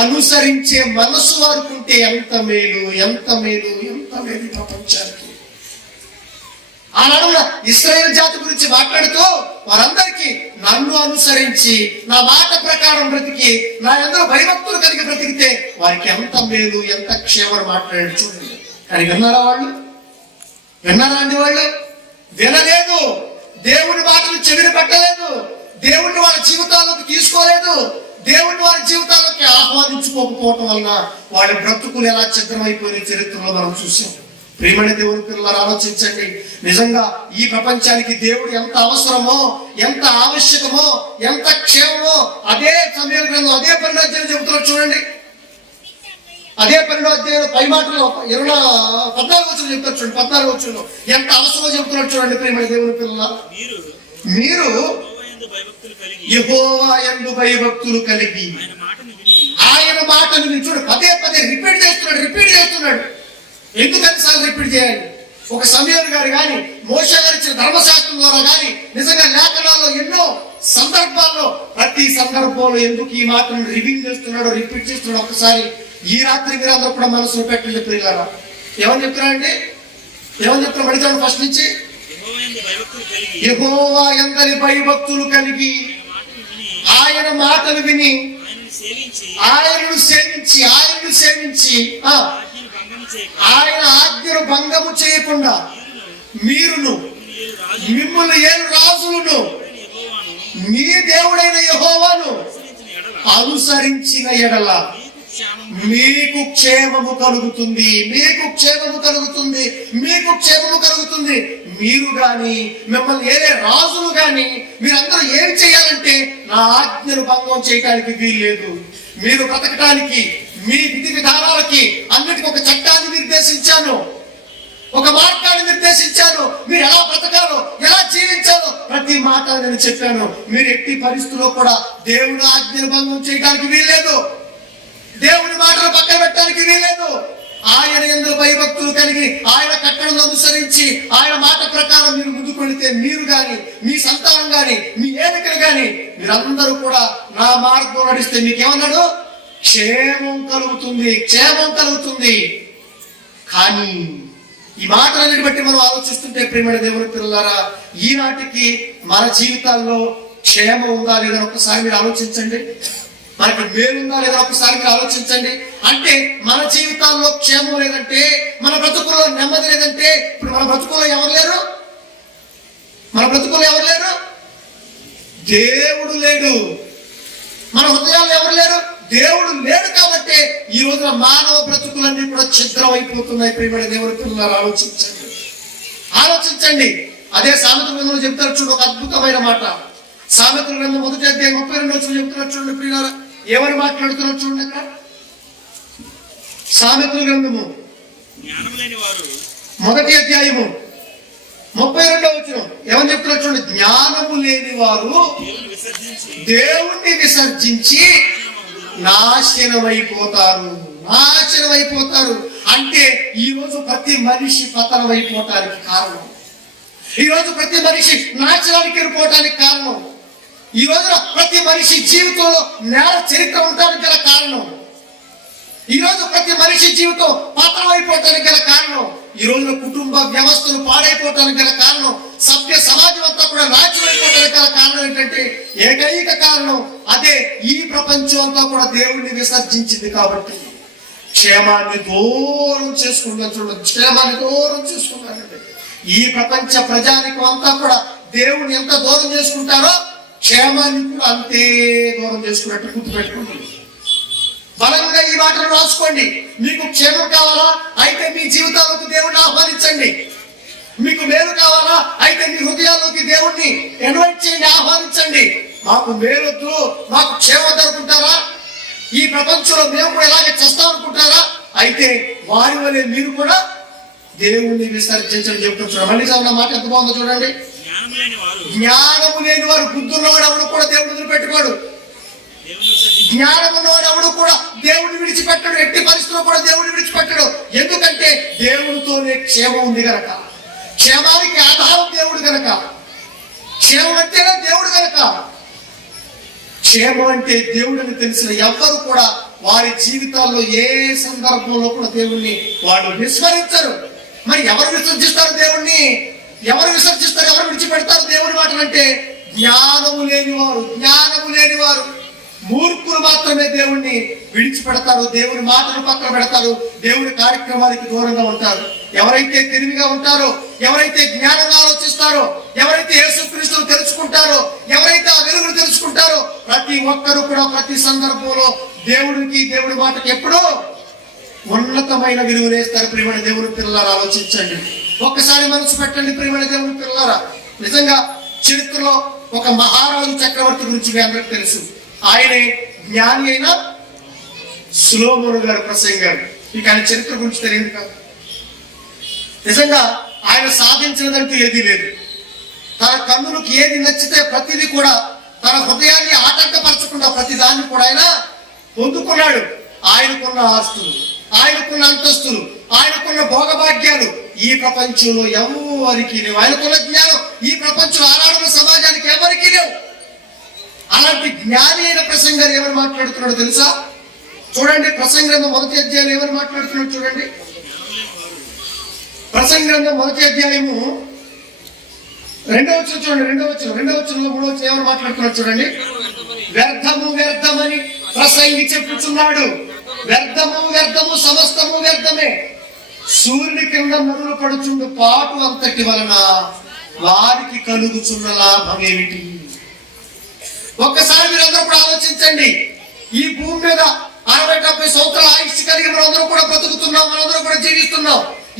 అనుసరించే మనసు వారికి ఉంటే ఎంత మేలు, ఎంత మేలు, ఎంత మేలు ప్రపంచానికి. ఆనాడు ఇశ్రాయేలు జాతి గురించి మాట్లాడుతూ వారందరికీ నన్ను అనుసరించి నా మాట ప్రకారం బ్రతికి నా అందరూ భయభక్తులు కలిగి బ్రతికితే వారికి ఎంత మేలు, ఎంత క్షేమం మాట్లాడాడు చూడండి. కానీ విన్నారా వాళ్ళు? విన్నారా అండి? వాళ్ళు వినలేదు. దేవుని మాటలు చెవిని పెట్టలేదు. దేవుణ్ణి వాళ్ళ జీవితాల్లోకి తీసుకోలేదు. దేవుణ్ణి వారి జీవితాల్లోకి ఆహ్వానించుకోకపోవటం వలన వాళ్ళ బ్రతుకులు ఎలా ఛిద్రమైపోయిన చరిత్రలో మనం చూసాం. ప్రియమైన దేవుని పిల్లలు ఆలోచించండి. నిజంగా ఈ ప్రపంచానికి దేవుడు ఎంత అవసరమో, ఎంత ఆవశ్యకమో, ఎంత క్షేమమో అదే సమయం గ్రంథం అదే 12వ అధ్యాయం చెబుతున్నారు చూడండి. అదే 12వ అధ్యాయం పై మాటలో 14వ వచనం చెప్తారు చూడండి. 14వ వచనంలో ఎంత అవసరమో చెబుతున్నారు చూడండి. ప్రియమైన దేవుని పిల్లలు, మీరు యెహోవా యందు భయభక్తులు కలిగి ఆయన మాటను విని. చూడు, పదే పదే రిపీట్ చేస్తున్నాడు. ఎందుకని సార్లు రిపీట్ చేయాలి? ఒక సమయం గారు కానీ, మోషే గారు ఇచ్చిన ధర్మశాస్త్రం ద్వారా కానీ, నిజంగా లేఖనాల్లో ఎన్నో సందర్భాల్లో ప్రతి సందర్భంలో ఎందుకు ఈ మాటను రిపీట్ చేస్తున్నాడు ఒకసారి ఈ రాత్రి మీరందరూ కూడా మనసులో పెట్టండి. ప్రియులారా, ఏమని చెప్తున్నారండి? ఏమని చెప్తున్నా అడిగాడు ఫస్ట్ నుంచి? యెహోవా యందలి భయభక్తులు కలిగి ఆయన మాటలు విని ఆయనను సేవించి ఆయన ఆజ్ఞను భంగము చేయకుండా మీరును మిమ్మల్ని ఏడు రాజులను మీ దేవుడైన యెహోవాను అనుసరించిన ఎడల మీకు క్షేమము కలుగుతుంది. మీరు గాని మిమ్మల్ని ఏరే రాజులు గాని మీరందరూ ఏం చేయాలంటే నా ఆజ్ఞను భంగం చేయడానికి వీల్లేదు. మీరు బ్రతకటానికి మీ విధి విధానాలకి అన్నిటికీ ఒక చట్టాన్ని నిర్దేశించాను, ఒక మార్గాన్ని నిర్దేశించాను. మీరు ఎలా బ్రతకాలో, ఎలా జీవించాలో ప్రతి మాట నేను చెప్పాను. మీరు ఎట్టి పరిస్థితుల్లో కూడా దేవుని ఆజ్ఞను భంగం చేయడానికి వీల్లేదు. దేవుని మాటలు పక్కన పెట్టడానికి వీల్లేదు. ఆయన యందు భయభక్తులు కలిగి ఆయన కట్టడలను అనుసరించి ఆయన మాట ప్రకారం మీరు ముందుకు వెళితే మీరు గాని, మీ సంతానం గాని, మీ ఏమికలు గాని మీరందరూ కూడా నా మార్గంలో నడిస్తే మీకేమన్నాడు? క్షేమం కలుగుతుంది. కానీ ఈ మాటలన్నిటి బట్టి మనం ఆలోచిస్తుంటే ప్రియమైన దేవుని పిల్లలారా, ఈనాటికి మన జీవితాల్లో క్షేమం ఉందా లేదా ఒకసారి మీరు ఆలోచించండి. మనకి మేలుందా లేదా ఒకసారి మీరు ఆలోచించండి. అంటే మన జీవితాల్లో క్షేమం లేదంటే, మన బ్రతుకుల్లో నెమ్మది లేదంటే, ఇప్పుడు మన బ్రతుకుల్లో ఎవరు లేరు? దేవుడు లేడు. మన హృదయాల్లో ఎవరు లేరు? దేవుడు లేడు. కాబట్టి ఈ రోజున మానవ బ్రతుకులన్నీ కూడా ఛిద్రం అయిపోతున్నాయి. ప్రియమైన దేవుని పిల్లలు ఆలోచించండి. అదే సామెతల గ్రంథంలో చెప్తారు చూడు, ఒక అద్భుతమైన మాట. సామెతల గ్రంథం 1వ అధ్యాయం 32వ వచనం చెప్తున్నారు చూడండి. ప్రియులారా, ఏమని మాట్లాడుతున్నారు చూడండి అక్కడ. సామెతల గ్రంథము 1వ అధ్యాయము 32వ వచనం ఏమని చెప్తున్నారు చూడండి. జ్ఞానము లేని వారు దేవుణ్ణి విసర్జించి నాశనమైపోతారు. అంటే ఈ రోజు ప్రతి మనిషి పతనం అయిపోవటానికి కారణం, ఈ రోజు ప్రతి మనిషి నాశనానికి వెళ్ళిపోవటానికి కారణం, ఈ రోజున ప్రతి మనిషి జీవితంలో నేర చరిత్ర ఉండడానికి గల కారణం, ఈ రోజు ప్రతి మనిషి జీవితం పతనం అయిపోవటానికి గల కారణం, ఈ రోజున కుటుంబ వ్యవస్థలు పాడైపోవటానికి గల కారణం, సభ్య సమాజం అంతా కూడా నాశనం అయిపోవటానికి గల కారణం ఏంటంటే ఏకైక కారణం అదే ఈ ప్రపంచం అంతా కూడా దేవుణ్ణి విసర్జించింది. కాబట్టి క్షేమాన్ని దూరం చేసుకుంటాను చూడండి. ఈ ప్రపంచ ప్రజానికం అంతా కూడా దేవుణ్ణి ఎంత దూరం చేసుకుంటారో క్షేమాన్ని కూడా అంతే దూరం చేసుకున్నట్టు గుర్తుపెట్టుకోండి. బలంగా ఈ మాటలు రాసుకోండి. మీకు క్షేమం కావాలా అయితే మీ జీవితాల్లోకి దేవుణ్ణి ఆహ్వానించండి. మీకు మేలు కావాలా అయితే మీ హృదయాల్లోకి దేవుణ్ణి ఇన్వైట్ చేయండి, ఆహ్వానించండి. మాకు మేలొద్దు, మాకు క్షేమం అనుకుంటారా? ఈ ప్రపంచంలో మేము కూడా ఎలాగే చేస్తాం అనుకుంటారా? అయితే వారి వల్లే మీరు కూడా దేవుణ్ణి విసర్జించడం చెప్తున్నాడు. మళ్ళీ చదివిన మాట ఎంత బాగుందో చూడండి. జ్ఞానము లేని వారు, బుద్ధున్నవాడు ఎవడు కూడా దేవుడు వదిలిపెట్టుకోడు. జ్ఞానం ఉన్నవాడు ఎవడు కూడా దేవుడిని విడిచిపెట్టడు. ఎట్టి పరిస్థితుల్లో కూడా దేవుడిని విడిచిపెట్టడు. ఎందుకంటే దేవుడితోనే క్షేమం ఉంది గనక, క్షేమానికి ఆధారం దేవుడు గనక, క్షేమం అంటేనే దేవుడు గనక. క్షేమం అంటే దేవుడిని తెలిసిన ఎవ్వరు కూడా వారి జీవితాల్లో ఏ సందర్భంలో కూడా దేవుణ్ణి వాళ్ళు విస్మరించరు. మరి ఎవరు విసర్జిస్తారు దేవుణ్ణి? ఎవరు విసర్జిస్తారు? ఎవరు విడిచిపెడతారు దేవుని మాటలంటే జ్ఞానము లేనివారు మూర్ఖులు మాత్రమే దేవుణ్ణి విడిచిపెడతారు, దేవుని మాటలు పక్కన పెడతారు, దేవుని కార్యక్రమానికి దూరంగా ఉంటారు. ఎవరైతే తెలివిగా ఉంటారో, ఎవరైతే జ్ఞానంగా ఆలోచిస్తారో, ఎవరైతే యేసుక్రీస్తును తెలుసుకుంటారో, ఎవరైతే ఆ వెలుగును తెలుసుకుంటారో, ప్రతి ఒక్కరు కూడా ప్రతి సందర్భంలో దేవుడి మాటకి ఎప్పుడో ఉన్నతమైన విలువలేస్తారు. ప్రియమైన దేవుని పిల్లలారా, ఆలోచించండి, ఒక్కసారి మనసు పెట్టండి. ప్రియమైన దేవుని పిల్లలారా, నిజంగా చరిత్రలో ఒక మహారాజు చక్రవర్తి గురించి మీ అందరికి తెలుసు. ఆయనే జ్ఞాని అయిన సొలొమోను గారు ప్రసంగారు. ఇక ఆయన చరిత్ర గురించి తెలియదు కాదు. నిజంగా ఆయన సాధించినదంటూ ఏదీ లేదు. తన కన్నులకు ఏది నచ్చితే ప్రతిదీ కూడా తన హృదయాన్ని ఆటంకపరచకుండా ప్రతిదాన్ని కూడా ఆయన పొందుకున్నాడు. ఆయనకున్న ఆస్తులు, ఆయనకున్న అంతస్తులు, ఆయనకున్న భోగభాగ్యాలు ఈ ప్రపంచంలో ఎవరికి లేవు. ఆయనకున్న జ్ఞానం ఈ ప్రపంచంలో ఆనాడున్న సమాజానికి ఎవరికి లేవు. అలాంటి జ్ఞాని అయిన ప్రసంగారు ఎవరు మాట్లాడుతున్నాడు తెలుసా? చూడండి, ప్రసంగ గ్రంథం 1వ అధ్యాయం ఎవరు మాట్లాడుతున్నాడు చూడండి. ప్రసంగ గ్రంథం 1వ అధ్యాయము 2వ వచనం చూడండి. 2వ వచనంలో 3వ వచనం ఎవరు మాట్లాడుతున్నాడు చూడండి. వ్యర్థమని ప్రసంగి చెప్పుచున్నాడు. వ్యర్థము సమస్తము వ్యర్థమే. సూర్యుని కింద నరులు పడుచుండు పాటు అంతటి వలన వారికి కలుగుచున్న లాభం ఏమిటి? ఒక్కసారి మీరందరూ కూడా ఆలోచించండి. ఈ భూమి మీద 60-70 సంవత్సరాల ఆయుష్ కలిగి మనందరూ కూడా బ్రతుకుతున్నాం, మనందరూ కూడా జీవిస్తున్నాం.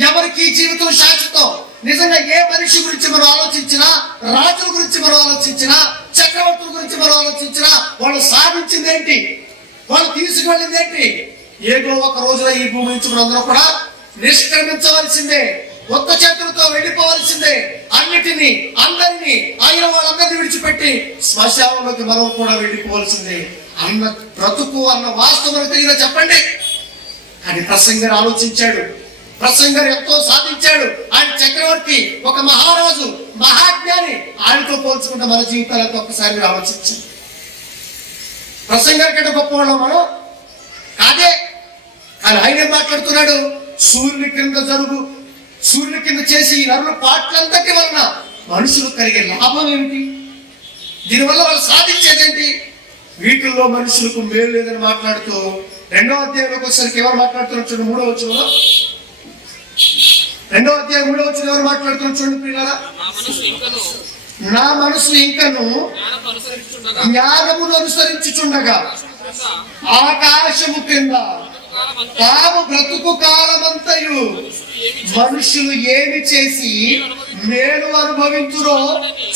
ఎవరికి జీవితం శాశ్వతం? నిజంగా ఏ మనిషి గురించి మనం ఆలోచించినా, రాజుల గురించి మనం ఆలోచించినా, చక్రవర్తుల గురించి మనం ఆలోచించినా, వాళ్ళు సాధించింది ఏంటి? వాళ్ళు తీసుకువెళ్ళింది ఏంటి? ఏదో ఒక రోజున ఈ భూమి నుంచి మనందరూ కూడా నిష్క్రమించవలసిందే, కొత్త చేతులతో వెళ్ళిపోవలసిందే. అన్నిటినీ అందరినీ ఆయన వాళ్ళందరినీ విడిచిపెట్టి శ్మశానంలోకి మనం కూడా వెళ్ళిపోవలసిందే. అన్న బ్రతుకు అన్న వాస్తవం తెలియదా చెప్పండి? అని ప్రసంగర్ ఆలోచించాడు. ప్రసంగర్ ఎంతో సాధించాడు. ఆయన చక్రవర్తి, ఒక మహారాజు, మహాజ్ఞాని. ఆయనతో పోల్చుకుంటే మన జీవితాలతో ఒక్కసారి ఆలోచించాడు. ప్రసంగర్ కంటే గొప్పవాళ్ళం మనం కాదే. కానీ ఆయన ఏం మాట్లాడుతున్నాడు? సూర్యుని కింద చేసి ఈ నరుల పాటలంతటి వలన మనుషులు కలిగే లాభం ఏమిటి? దీనివల్ల వాళ్ళు సాధించేదేంటి? వీటిల్లో మనుషులకు మేలు లేదని మాట్లాడుతూ 2వ అధ్యాయంలోకి వచ్చేసరికి ఎవరు మాట్లాడుతున్నారు చూడండి. 3వ వచనంలో 2వ అధ్యాయం 3వ వచనం ఎవరు మాట్లాడుతున్నారు చూడండి. పిల్లల, నా మనసు ఇంకను జ్ఞానమును అనుసరించుచుండగా ఆకాశము కింద తాము బ్రతుకు కాలమంతయు మనుషులు ఏమి చేసి మేలు అనుభవించురో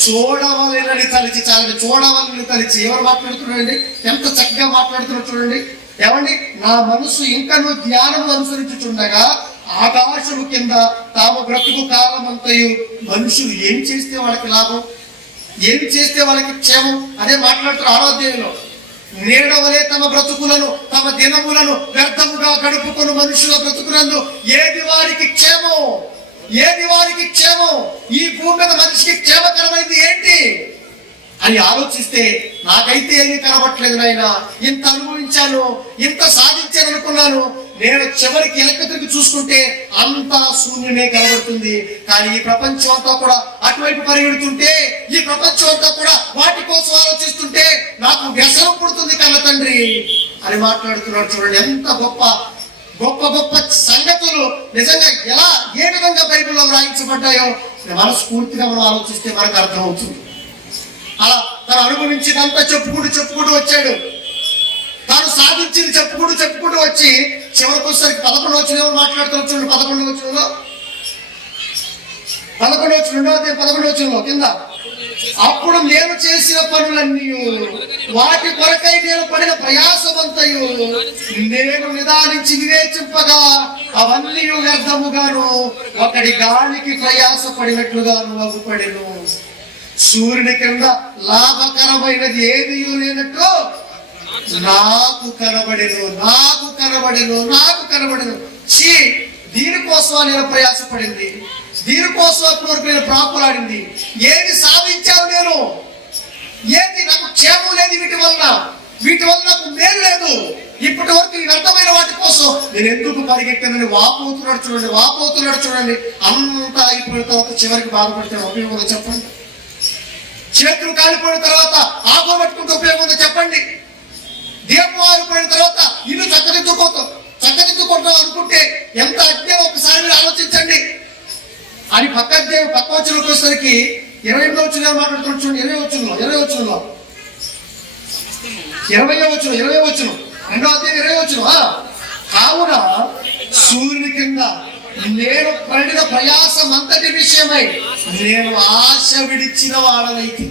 చూడవలెనని తలిచి. చాలా చూడవలని తలిచి. ఎవరు మాట్లాడుతున్నారండి? ఎంత చక్కగా మాట్లాడుతున్నారు చూడండి. ఏమండి? నా మనసు ఇంకను జ్ఞానము అనుసరించుచుండగా ఆకాశము కింద తాము బ్రతుకు కాలమంతయు మనుషులు ఏమి చేస్తే వాళ్ళకి లాభం, ఏమి చేస్తే వాళ్ళకి క్షేమం? అదే మాట్లాడుతున్నారు 6వ అధ్యాయంలో. నీడవలే తమ బ్రతుకులను, తమ దినములను వ్యర్థముగా గడుపుకుని మనుషుల బ్రతుకునందు ఏది వారికి క్షేమం? ఏది వారికి క్షేమం? ఈ భూమి మీద మనిషికి క్షేమకరమైంది ఏంటి అని ఆలోచిస్తే నాకైతే ఏమీ కనబట్టలేదు నాయన. ఇంత అనుభవించాను, ఇంత సాధించాను అనుకున్నాను. నేను చివరికి వెనక్కి తిరిగి చూసుకుంటే అంతా శూన్యమే కనబడుతుంది. కానీ ఈ ప్రపంచం అంతా కూడా అటువైపు పరిగెడుతుంటే, ఈ ప్రపంచం అంతా కూడా వాటి కోసం ఆలోచిస్తుంటే నాకు వ్యసనం పుడుతుంది కన్న తండ్రి అని మాట్లాడుతున్నాడు చూడండి. ఎంత గొప్ప గొప్ప గొప్ప సంగతులు నిజంగా ఏ విధంగా బైబిల్లో వ్రాయించబడ్డాయో మనస్ఫూర్తిగా మనం ఆలోచిస్తే మనకు అర్థమవుతుంది. అలా తను అనుభవించినంతా చెప్పుకుంటూ వచ్చాడు. తాను సాధించింది చెప్పుకుంటూ వచ్చి చివరికి వచ్చేసరికి 11వ వచనం ఎవరు మాట్లాడుతున్నారు చూడండి. 11వ వచనంలో 11వ వచనంలో కింద, అప్పుడు నేను చేసిన పనులన్నీ వాటి కొరకై నేను పడిన ప్రయాసమంతయు నేను నిదానించి వివేచింపగా అవన్నీ వ్యర్థముగాను ఒకటి గాలికి ప్రయాస పడినట్లుగాను అగుపడెను. సూర్యుని కింద లాభకరమైనది ఏది లేనట్టు నాకు కనబడెను. దీనికోసం నేను ప్రయాసపడింది, దీనికోసం అప్పటి వరకు నేను ప్రాకులాడింది. ఏది సాధించాను నేను? ఏంటి నాకు క్షేమం లేదు, వీటి వల్ల నాకు మేలు లేదు, ఇప్పటి వరకు ఈ వ్యర్థమైన వాటి కోసం నేను ఎందుకు పరిగెట్టానని వాపోతున్నాడు చూడండి. అంతా అయిపోయిన తర్వాత చివరికి బాధపడితే ఉపయోగం ఉందో చెప్పండి? చేతులు కాలిపోయిన తర్వాత ఆకులు పట్టుకుంటే ఉపయోగం ఉందో చెప్పండి? దీపం ఆరిపోయిన తర్వాత ఇల్లు చక్కదిద్దుకుంటాం అనుకుంటే ఎంత అజ్ఞానం ఒకసారి మీరు ఆలోచించండి. అని పక్క వచ్చేలోకి వచ్చేసరికి 28వ వచనం మాట్లాడుతున్నాడు చూడండి. 20వ వచనంలో 20వ వచనం 2వ అధ్యాయం 20వ వచనం. కావున సూర్యుని కింద నేను పడిన ప్రయాసం అంతటి విషయమై నేను ఆశ విడిచిన వాడనైతే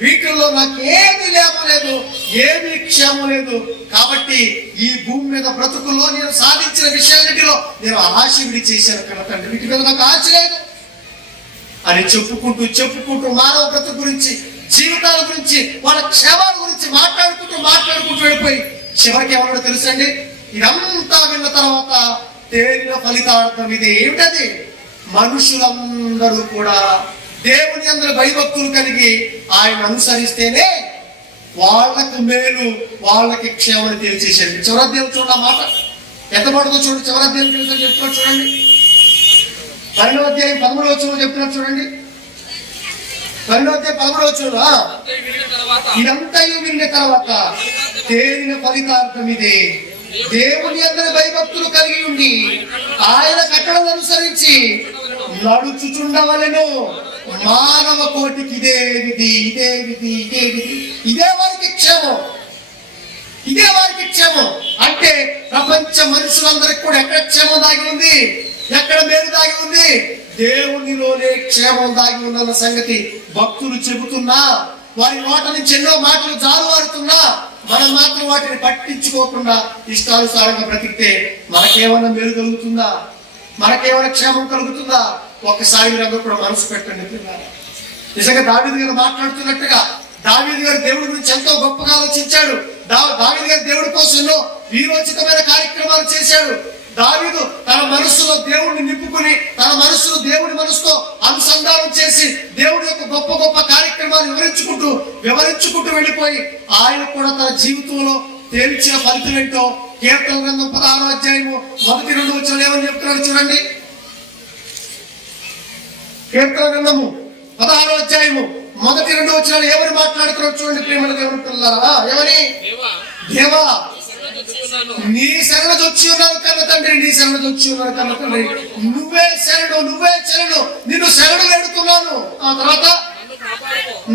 వీటిల్లో నాకు ఏమీ లేదు, ఏమీ క్షేమం లేదు. కాబట్టి ఈ భూమి మీద బ్రతుకుల్లో నేను సాధించిన విషయాలన్నిటిలో నేను ఆశ విడిచేశాను కన్నా తండ్రి, వీటి మీద నాకు ఆశ లేదు అని చెప్పుకుంటూ మానవ బ్రతుకు గురించి, జీవితాల గురించి, వాళ్ళ క్షేమాల గురించి మాట్లాడుకుంటూ వెళ్ళిపోయి చివరికి ఏమన్నా తెలుసండి? ఇదంతా విన్న తర్వాత తేలిన ఫలితార్థం ఇది ఏమిటది? మనుషులందరూ కూడా దేవుని అందరూ భయభక్తులు కలిగి ఆయన అనుసరిస్తేనే వాళ్ళకు మేలు, వాళ్ళకి క్షేమం తెలిసేసేది. చివరాధ్యాయం చూడండి, మాట ఎంత మాటతో చూడండి. చివరాధ్యాయం తెలుసని చెప్తున్నారు చూడండి. 12వ అధ్యాయం 13వ వచనంలో చెప్తున్నారు చూడండి. 12వ అధ్యాయం 13వ వచనంలో ఇదంతయు విన్న తర్వాత తేలిన ఫలితార్థం ఇదే, దేవుని అందరి భయభక్తులు కలిగి ఉండి ఆయన కట్టడలను అనుసరించి నడుచుచుండవలెను. మానవ కోటికి ఇదే విధి. ఇదే వారికి క్షేమం. అంటే ప్రపంచ మనుషులందరికీ కూడా ఎక్కడ క్షేమం దాగి ఉంది, ఎక్కడ మేలు దాగి ఉంది? దేవునిలోనే క్షేమం దాగి ఉందన్న సంగతి భక్తులు చెబుతున్నా, వారి నోట నుంచి ఎన్నో మాటలు జారువారుతున్నా మనం మాత్రం వాటిని పట్టించుకోకుండా ఇష్టానుసారంగా బ్రతికితే మనకేమైనా మేలు కలుగుతుందా? మనకేమైనా క్షేమం కలుగుతుందా? ఒక్కసారి మీరందరూ కూడా మనసు పెట్టండి. నిజంగా దావీదు గారు మాట్లాడుతున్నట్టుగా దావీదు గారు దేవుడి గురించి ఎంతో గొప్పగా ఆలోచించాడు. దావీదు గారు దేవుడి కోసం ఎన్నో వీరోచితమైన కార్యక్రమాలు చేశాడు. దావీదు తన మనస్సులో దేవుడిని నింపుకుని, తన మనస్సును దేవుడి మనసుతో అనుసంధానం చేసి దేవుడి యొక్క గొప్ప కార్యక్రమాలు వివరించుకుంటూ వెళ్ళిపోయి ఆయన కూడా తన జీవితంలో తేల్చిన ఫలితం ఏంటో కీర్తన గ్రంథం 16వ అధ్యాయము 1-2 వచనాలు ఏమని చెప్తున్నాడు చూడండి. కీర్తన గ్రంథము 16వ అధ్యాయము 1-2 వచనాలు ఏమని మాట్లాడుతున్నాడు చూడండి. ప్రేమల దేవుని పిల్లలారా, ఏమని? దేవా నీ శరణ వచ్చి ఉన్నాను కన్న తండ్రి, నువ్వే శరణు, నిన్ను శరణు వేడుతున్నాను. ఆ తర్వాత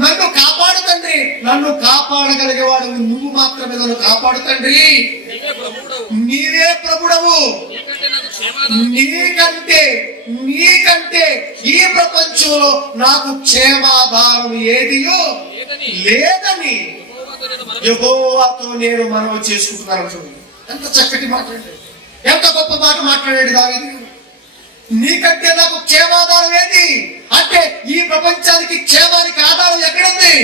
నన్ను కాపాడు తండ్రి, నన్ను కాపాడగలిగేవాడు నువ్వు మాత్రమే, నన్ను కాపాడు తండ్రి. నీవే ప్రభుడవు, నీకంటే ఈ ప్రపంచంలో నాకు క్షేమాధారం ఏదియో లేదని యెహోవాతో నేను మనవి చేసుకుంటున్నాను. చూడండి ఎంత చక్కటి మాట్లాడాడు, ఎంత గొప్ప మాట మాట్లాడాడు దావీదు. నీకంటే నాకు క్షేమాధారం ఏది అంటే ఈ ప్రపంచానికి క్షేమానికి ఆధారం ఎక్కడుంది?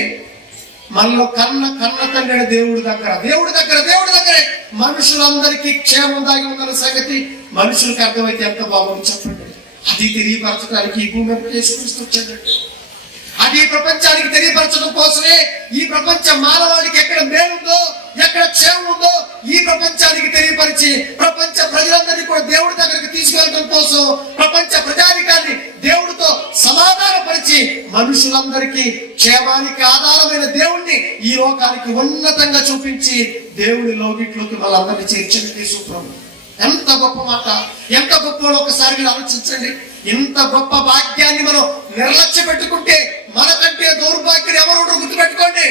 మనలో కన్న తండ్రి దేవుడి దగ్గరే మనుషులందరికీ క్షేమం దాగి ఉందన్న సంగతి మనుషులకు అర్థమైతే ఎంత బాగుంది చెప్పండి. అది తెలియపరచడానికి ఈ భూమి యేసుక్రీస్తు వచ్చాడండి. అది ప్రపంచానికి తెలియపరచడం కోసమే ఈ ప్రపంచ మానవాళికి ఎక్కడ మేలుందో, ఎక్కడ క్షేమం ఉందో ఈ ప్రపంచానికి తెలియపరిచి ప్రపంచ ప్రజలందరినీ కూడా దేవుడి దగ్గరికి తీసుకెళ్ళడం కోసం ప్రపంచ ప్రజానికాన్ని దేవుడితో సమాధానపరిచి మనుషులందరికీ క్షేమానికి ఆధారమైన దేవుణ్ణి ఈ లోకానికి ఉన్నతంగా చూపించి దేవుని లోకిట్లోకి వాళ్ళందరినీ చేర్చండి సూత్రం. ఎంత గొప్ప మాట, ఎంత గొప్ప ఒకసారి మీరు ఆలోచించండి. ఇంత గొప్ప భాగ్యాన్ని మనం నిర్లక్ష్య పెట్టుకుంటే మనకంటే దౌర్భాగ్యం ఎవరు గుర్తుపెట్టుకోండి.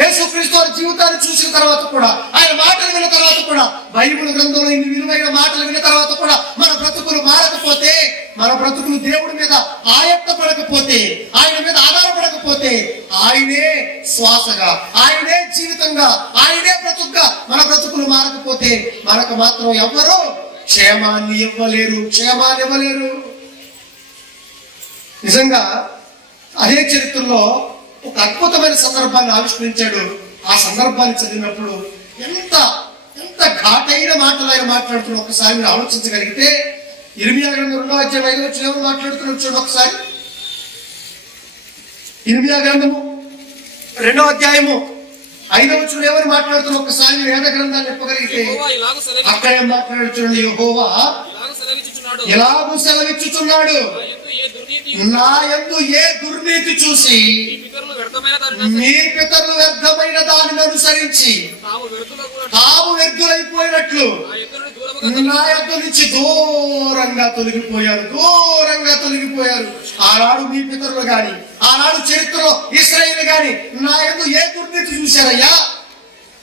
యేసుక్రీస్తు వారి జీవితాన్ని చూసిన తర్వాత కూడా, ఆయన మాటలు విన్న తర్వాత కూడా, బైబిల్ గ్రంథంలో ఇన్ని విలువైన మాటలు విన్న తర్వాత కూడా మన బ్రతుకులు మారకపోతే, మన బ్రతుకులు దేవుడి మీద ఆయత్తపడకపోతే, ఆయన మీద ఆధారపడకపోతే, ఆయనే శ్వాసగా, ఆయనే జీవితంగా, ఆయనే బ్రతుకుగా మన బ్రతుకులు మారకపోతే మనకు మాత్రం ఎవ్వరూ క్షేమాన్ని ఇవ్వలేరు. నిజంగా అదే చరిత్రలో ఒక అద్భుతమైన సందర్భాన్ని ఆవిష్కరించాడు. ఆ సందర్భాన్ని చదివినప్పుడు ఎంత ఘాటైన మాటలు ఆయన మాట్లాడుతున్నా ఒకసారి మీరు ఆలోచించగలిగితే, 22వ అధ్యాయం 5వ వచనం మాట్లాడుతున్నాడు చూడండి ఒకసారి. ఇర్మియా గ్రంథము 2వ అధ్యాయము 5వ వచనం ఏమని మాట్లాడుతున్న ఒకసారి వేద గ్రంథాన్ని చెప్పగలిగితే అక్కడ ఏం మాట్లాడుతున్నాడు? యెహోవా ఎలాగూ సెలవిచ్చుచున్నాడు, నా యందు ఏ దుర్నీతి చూసి మీ పితరులు వ్యర్థమైన దానిని అనుసరించి తాము వ్యర్థులైపోయినట్లు నా యొద్ద నుంచి దూరంగా తొలగిపోయారు. ఆనాడు మీ పితరులు గాని, ఆనాడు చరిత్రలో ఇశ్రాయేలు గాని నా యందు ఏ దుర్నీతి చూశారయ్యా?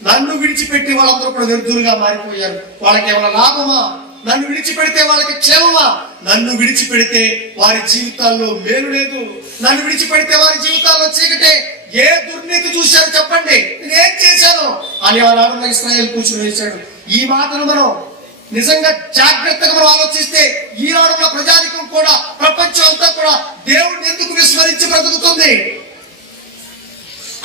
నన్ను విడిచిపెట్టి వాళ్ళందరూ కూడా వ్యర్థులుగా మారిపోయారు. వాళ్ళకి ఏమైనా లాభమా? నన్ను విడిచిపెడితే వాళ్ళకి క్షేమమా? నన్ను విడిచిపెడితే వారి జీవితాల్లో మేలు లేదు. నన్ను విడిచిపెడితే వారి జీవితాల్లో చీకటే. ఏ దుర్నీతి చూశారు చెప్పండి, నేనేం చేశాను అని ఆనాడున్న ఇశ్రాయేలు కూర్చుని వేశాడు. ఈ మాటను మనం నిజంగా జాగ్రత్తగా మనం ఆలోచిస్తే ఈనాడున్న ప్రజానికం కూడా, ప్రపంచం అంతా కూడా దేవుడిని ఎందుకు విస్మరించి బ్రతుకుతుంది?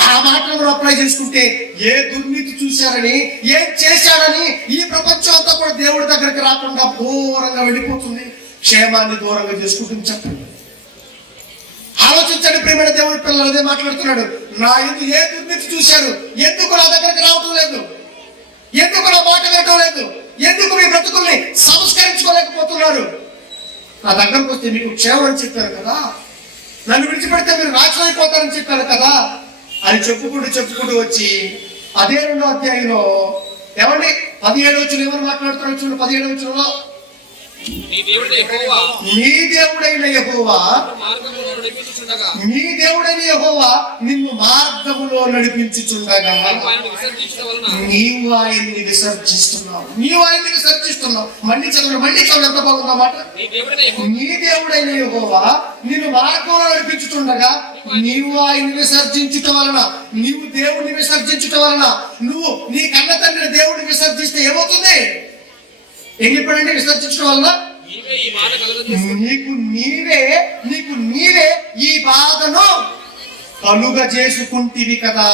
ఆ మాటను మనం అప్లై చేసుకుంటే ఏ దుర్నీతి చూశారని, ఏం చేశాడని ఈ ప్రపంచం అంతా కూడా దేవుడి దగ్గరికి రాకుండా దూరంగా వెళ్ళిపోతుంది, క్షేమాన్ని దూరంగా చేసుకుంటుంది. చెప్పండి, ఆలోచించండి ప్రియమైన దేవుడి పిల్లలు. అదే మాట్లాడుతున్నాడు. నా ఎందుకు ఏ దుర్నీతి చూశారు? ఎందుకు నా దగ్గరికి రావటం లేదు? ఎందుకు నా మాట వినటం లేదు? ఎందుకు మీ బ్రతుకుల్ని సంస్కరించుకోలేకపోతున్నారు? నా దగ్గరకు వస్తే మీకు క్షేమం అని చెప్పారు కదా, నన్ను విడిచిపెడితే మీరు నాశనం అయిపోతారని చెప్పారు కదా అని చెప్పుకుంటూ వచ్చి అదే 2వ అధ్యాయంలో ఏమండి 17వ వచనం ఏమని మాట్లాడుతున్నాడు చూడండి. 17వ వచనంలో నీ దేవుడైన యెహోవా నిన్ను మార్గములో నడిపించుచుండగా నీవు ఆయన్ని విసర్జిస్తున్నావు. మళ్ళీ చదవండి ఎంత బాగుందా మాట. నీ దేవుడైన యెహోవా నిన్ను మార్గంలో నడిపించుచుండగా నీవు ఆయన్ని విసర్జించుట వలన, నీవు దేవుడిని విసర్జించుట వలన, నువ్వు నీ కన్న తండ్రి దేవుడిని విసర్జిస్తే ఏమవుతుంది? ఏం చెప్పాడంటే విసర్జించడం వల్ల నీకు నీవే ఈ బాధను కలుగ చేసుకుంటివి కదా.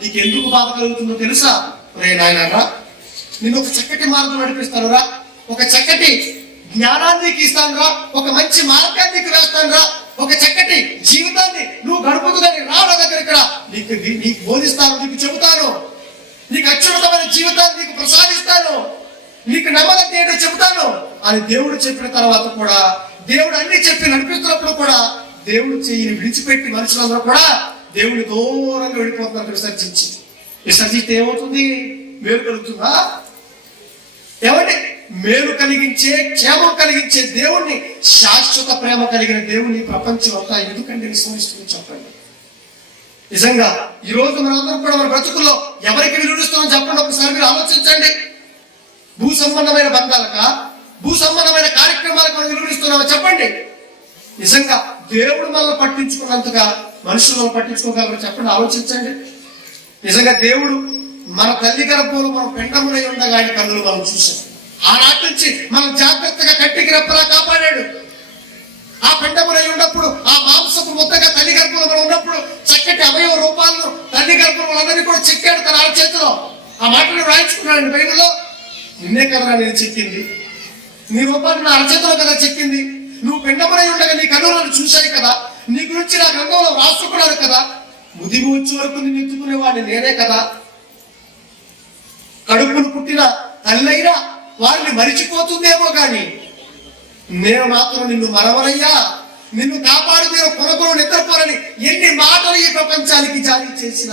నీకు ఎందుకు బాధ కలుగుతుందో తెలుసా? రే నాయనా, నిన్ను ఒక చక్కటి మార్గం నడిపిస్తాను రా, ఒక చక్కటి జ్ఞానాన్ని ఇస్తాను రా, ఒక మంచి మార్గాన్ని నీకు వేస్తాను రా, ఒక చక్కటి జీవితాన్ని నువ్వు గడుపుతుందని రా నా దగ్గర. నీకు బోధిస్తాను, నీకు చెబుతాను, నీకు అత్యున్నతమైన జీవితాన్ని నీకు ప్రసాదిస్తాను, నీకు నెమ్మది ఏంటో చెబుతాను అని దేవుడు చెప్పిన తర్వాత కూడా, దేవుడు అన్ని చెప్పి నడిపిస్తున్నప్పుడు కూడా దేవుడు చెయ్యిని విడిచిపెట్టి మనుషులందరూ కూడా దేవుని దూరంగా వెళ్ళిపోతున్నారు. విసర్జిస్తే ఏమవుతుంది? మేలు కలుగుతుందా? ఏమంటే మేలు కలిగించే, క్షేమం కలిగించే దేవుణ్ణి, శాశ్వత ప్రేమ కలిగిన దేవుని ప్రపంచం అంతా ఎందుకంటే విస్మరిస్తుంది చెప్పండి. నిజంగా ఈ రోజు మనందరం కూడా మన బ్రతుకుల్లో ఎవరికి విలువిస్తున్నాం చెప్పండి ఒకసారి మీరు ఆలోచించండి. భూ సంబంధమైన బంధాలక, భూ సంబంధమైన కార్యక్రమాలకు మనం విలువిస్తున్నామా చెప్పండి. నిజంగా దేవుడు మనల్ని పట్టించుకున్నంతగా మనుషులు మనం పట్టించుకోగలరు చెప్పండి, ఆలోచించండి. నిజంగా దేవుడు మన తల్లి గర్భంలో మనం పెండమునై ఉండగా ఆయన కన్నులు మనం చూసాం. ఆనాటి నుంచి మనం జాగ్రత్తగా కట్టికి రెప్పలా కాపాడాడు. ఆ పెండమునై ఉన్నప్పుడు, ఆ మాంసపు ముద్దగా తల్లి గర్భంలో మనం ఉన్నప్పుడు చక్కటి అవయవ రూపాలను తల్లి గర్భంలో అందరినీ కూడా చెక్కాడు తన చేతిలో. ఆ మాటలు రాయించుకున్నాడు బైబిల్లో. నిన్నే కదరా నేను చెక్కింది, నీ రూపాన్ని నా అరచేతిలో కదా చెక్కింది, నువ్వు పెండమునై ఉండగా నీ కన్నులను చూశాయి కదా, నీ గురించి నా గ్రంథంలో రాసుకున్నాడు కదా, ముదిమి వచ్చే వరకు నిన్ను ఎత్తుకునేవాడిని నేనే కదా, కడుపును పుట్టిన తల్లైనా వారిని మరిచిపోతుందేమో కానీ నేను మాత్రం నిన్ను మరవనయ్యా, నిన్ను కాపాడు, నేను కొనకొను నిద్రపోరని ఎన్ని మాటలు ఈ ప్రపంచానికి జారీ చేసిన,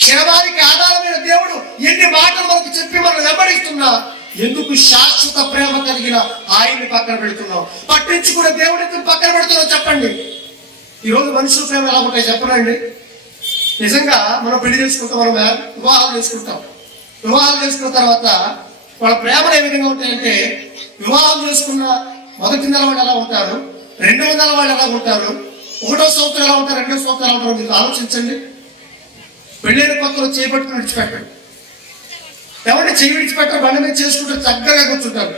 క్షేమానికి ఆధారమైన దేవుడు ఎన్ని మాటలు మనకు చెప్పి మనం వెంబడిస్తున్నా, ఎందుకు శాశ్వత ప్రేమ కలిగిన ఆయన్ని పక్కన పెడుతున్నావు? పట్టించుకునే దేవుడు ఎందుకు పక్కన పెడుతున్నావు చెప్పండి. ఈరోజు మనుషుల ప్రేమ ఎలా ఉంటాయి చెప్పనండి. నిజంగా మనం పెళ్లి చేసుకుంటాం, మనం వివాహాలు చేసుకుంటాం. వివాహాలు చేసుకున్న తర్వాత వాళ్ళ ప్రేమలు ఏ విధంగా ఉంటాయంటే, వివాహం చేసుకున్న మొదటి నెల వాళ్ళు ఎలా ఉంటారు, 2వ నెల వాళ్ళు ఎలా ఉంటారు, 1వ సంవత్సరం ఎలా ఉంటారు, 2వ సంవత్సరం ఎలా ఉంటారు, మీరు ఆలోచించండి. పెళ్ళైన కొత్తలో చేపట్టుకుని విడిచిపెట్టండి. ఎవరిని చేయి విడిచిపెట్టారు, బండి మీద చేసుకుంటే చక్కగా కూర్చుంటారు.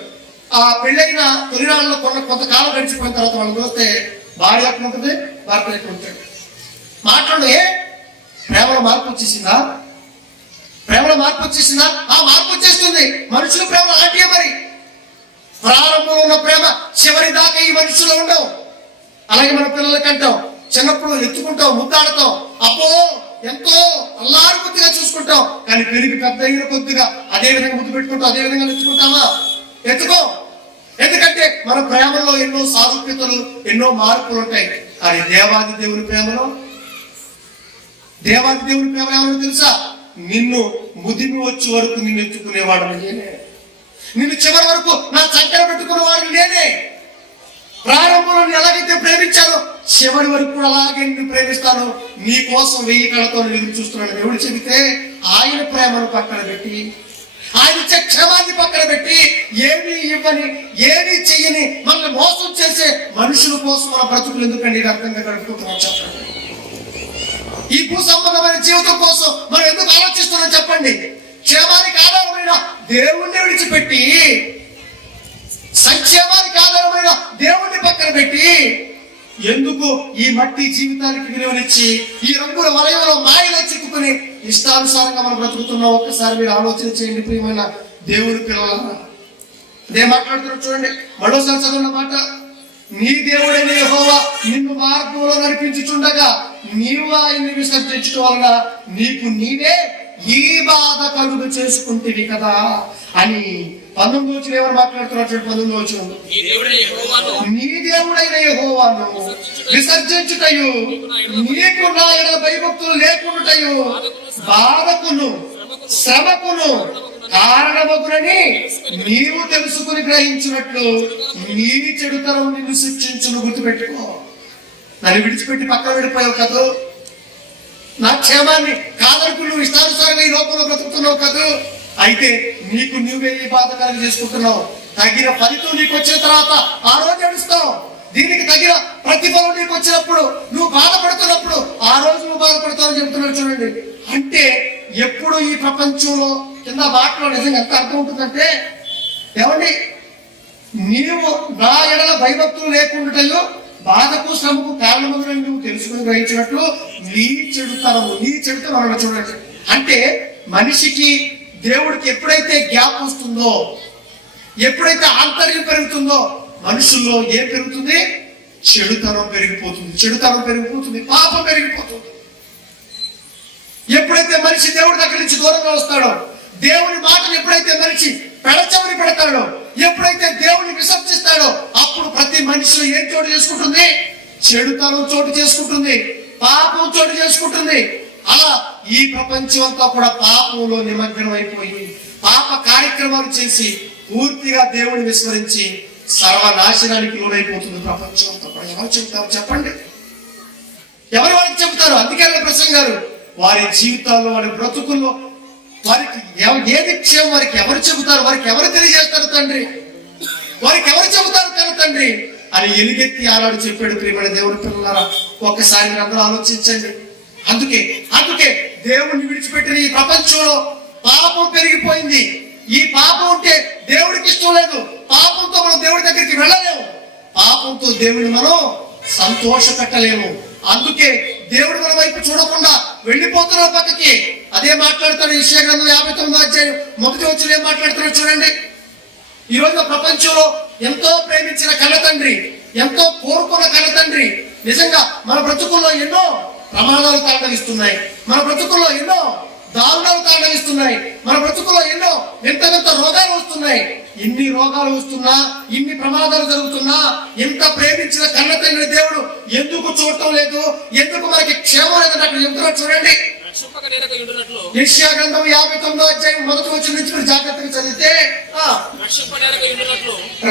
ఆ పెళ్ళైన తొలినాళ్ళలో కొంతకాలం గడిచిపోయిన తర్వాత వాళ్ళు చూస్తే భార్య ఎక్కడ ఉంటుంది, భర్త ఎక్కడ ఉంటాడు. మాట్లాడు, ప్రేమలో మార్పు వచ్చేసిందా? ఆ మార్పు వచ్చేస్తుంది. మనుషుల ప్రేమ అలాంటివే. మరి ప్రారంభంలో ఉన్న ప్రేమ చివరి దాకా ఈ మనుషులు ఉండవు. అలాగే మన పిల్లలకి అంటాం, చిన్నప్పుడు ఎత్తుకుంటాం, ముద్దాడతాం, అబ్బో ఎంతో అల్లారు కొద్దిగా చూసుకుంటాం. కానీ పెరిగి పెద్ద అయిన కొద్దిగా అదే విధంగా ముద్దు పెట్టుకుంటాం, అదే విధంగా ఎత్తుకుంటామా? ఎత్తుకో. ఎందుకంటే మన ప్రేమలో ఎన్నో సారూప్యతలు, ఎన్నో మార్పులు ఉంటాయి. కానీ దేవాది దేవుని ప్రేమలో, దేవాది దేవుని ప్రేమ ఏమో తెలుసా? నిన్ను ముదిమి వచ్చే వరకు నిన్ను ఎత్తుకునేవాడు నేనే, నిన్ను చివరి వరకు నా చంకన పెట్టుకునేవాడు నేనే. ప్రారంభంలో నేను ఎలాగైతే ప్రేమించానో చివరి వరకు అలాగే నిన్ను ప్రేమిస్తాను, నీ కోసం 1000 కళ్ళతో ఎదురు చూస్తున్నాను. ఎవడు చెబితే ఆయన ప్రేమను పక్కన పెట్టి, ఆయన క్షేమాన్ని పక్కన పెట్టి, ఏమీ ఇవ్వని, ఏమీ చెయ్యని, మనల్ని మోసం చేసే మనుషుల కోసం మన బ్రతుకులు ఎందుకండి అర్థంగా గడుపుకుంటున్నాం చెప్పండి? ఈ భూ సంబంధమైన జీవితం కోసం మనం ఎందుకు ఆలోచిస్తున్నాం చెప్పండి? క్షేమానికి ఆధారమైన దేవుణ్ణి విడిచిపెట్టి, సంక్షేమానికి ఆధారమైన దేవుణ్ణి పక్కన పెట్టి, ఎందుకు ఈ మట్టి జీవితానికి విలువనిచ్చి ఈ రంగుల వలయంలో మాయలో చిక్కుకుని ఇష్టానుసారంగా మనం బ్రతుకుతున్నాం? ఒక్కసారి మీరు ఆలోచన చేయండి ప్రియమైన దేవుని పిల్లల. అదే మాట్లాడుతున్నారు చూడండి, మరోసారి చదువున్న మాట. నీ దేవుడైన యెహోవా నిన్ను మార్గంలో నడిపించుచుండగా నీవు ఆయన్ని విసర్జించడం వలన నీకు నీవే ఈ బాధ కలుగు చేసుకుంటేవి కదా అని 19వ వచనం ఏమని మాట్లాడుతున్నారు? 19వ వచనం, నీ దేవుడైన యెహోవాను విసర్జించుటయు నీకు నా యెడల భయభక్తులు లేకుండాటయు బాధకును శ్రమకును కారణమగునని నీవు తెలుసుకుని గ్రహించినట్లు నీ చెడుతనం నిన్ను శిక్షించును. గుర్తుపెట్టుకో. నన్ను విడిచిపెట్టి పక్కన వెళ్ళిపోయావు కదా, నా క్షేమాన్ని కాదనుకుని నువ్వు ఇష్టానుసారంగా ఈ లోకంలో బ్రతుకుతున్నావు కదా, అయితే నీకు నువ్వే ఈ బాధ కలిగి చేసుకుంటున్నావు. తగిన ఫలితం నీకు వచ్చిన తర్వాత ఆ రోజు ఏడుస్తావు. దీనికి తగిన ప్రతిఫలం నీకు వచ్చినప్పుడు, నువ్వు బాధపడుతున్నప్పుడు ఆ రోజు నువ్వు బాధపడతావు అని చెప్తున్నాడు చూడండి. అంటే ఎప్పుడు ఈ ప్రపంచంలో కింద మాటలో నిజంగా ఎంత అర్థం ఉంటుందంటే, ఏమండి, నీవు నా ఎడల భయభక్తులు లేకుండాటయో బాధకు శ్రమకు కారణమని నువ్వు తెలుసుకుని గ్రహించినట్లు నీ చెడుతనం చూడండి. అంటే మనిషికి దేవుడికి ఎప్పుడైతే గ్యాప్ వస్తుందో, ఎప్పుడైతే ఆంతర్యం పెరుగుతుందో, మనుషుల్లో ఏం పెరుగుతుంది? చెడుతనం పెరిగిపోతుంది, చెడుతనం పెరిగిపోతుంది, పాపం పెరిగిపోతుంది. ఎప్పుడైతే మనిషి దేవుడి దగ్గర నుంచి దూరంగా వస్తాడో, దేవుని మాటను ఎప్పుడైతే మనిషి పెడచెవిని పెడతాడో, ఎప్పుడైతే దేవుని విసర్జిస్తాడో, అప్పుడు ప్రతి మనిషిలో ఏం చోటు చేసుకుంటుంది? చెడుతనం చోటు చేసుకుంటుంది, పాపం చోటు చేసుకుంటుంది. అలా ఈ ప్రపంచం అంతా కూడా పాపంలో నిమగ్నం అయిపోయి పాప కార్యక్రమాలు చేసి పూర్తిగా దేవుని విస్మరించి సర్వనాశనానికి లోనైపోతుంది ప్రపంచం అంతా కూడా. ఎవరు చెప్తారు చెప్పండి? ఎవరు వాళ్ళకి చెబుతారు? అందుకే ప్రసంగారు వారి జీవితాల్లో, వారి బ్రతుకుల్లో వారికి ఏది క్షేమం వారికి ఎవరు చెబుతారు? వారికి ఎవరు తెలియజేస్తారు తండ్రి? వారికి ఎవరు చెబుతారు కను తండ్రి అని ఎలుగెత్తి ఆనాడు చెప్పాడు. ప్రియమైన దేవుని పిల్లలారా, ఒక్కసారి మీరు అందరూ ఆలోచించండి. అందుకే దేవుణ్ణి విడిచిపెట్టిన ఈ ప్రపంచంలో పాపం పెరిగిపోయింది. ఈ పాపం ఉంటే దేవుడికి ఇష్టం లేదు. పాపంతో మనం దేవుడి దగ్గరికి వెళ్ళలేము, పాపంతో దేవుడిని మనం సంతోష పెట్టలేము. అందుకే దేవుడు మన వైపు చూడకుండా వెళ్ళిపోతున్న పక్కకి. అదే మాట్లాడుతాడు యెషయా గ్రంథం 59వ అధ్యాయం 1వ వచనం ఏం మాట్లాడుతున్నాడు చూడండి. ఈ రోజు ప్రపంచంలో ఎంతో ప్రేమించిన కన్న తండ్రి, ఎంతో కోరుకున్న కన్న తండ్రి నిజంగా మన బ్రతుకుల్లో ఎన్నో ప్రమాదాలు తాండవిస్తున్నాయి, మన బ్రతుకుల్లో ఎన్నో దారుణాలు తాండవిస్తున్నాయి, మన బ్రతుకుల్లో ఎన్నో వింత రోగాలు వస్తున్నాయి. ఇన్ని రోగాలు వస్తున్నా, ఇన్ని ప్రమాదాలు జరుగుతున్నా, ఎంత ప్రేమించిన కన్న తండ్రి దేవుడు ఎందుకు చూడటం లేదు? ఎందుకు మనకి క్షేమం లేదని అక్కడ చెప్తున్నారు చూడండి. యెషయా గ్రంథం 59వ అధ్యాయం 1వ వచనం నుంచి మీరు జాగ్రత్తగా చదివితే,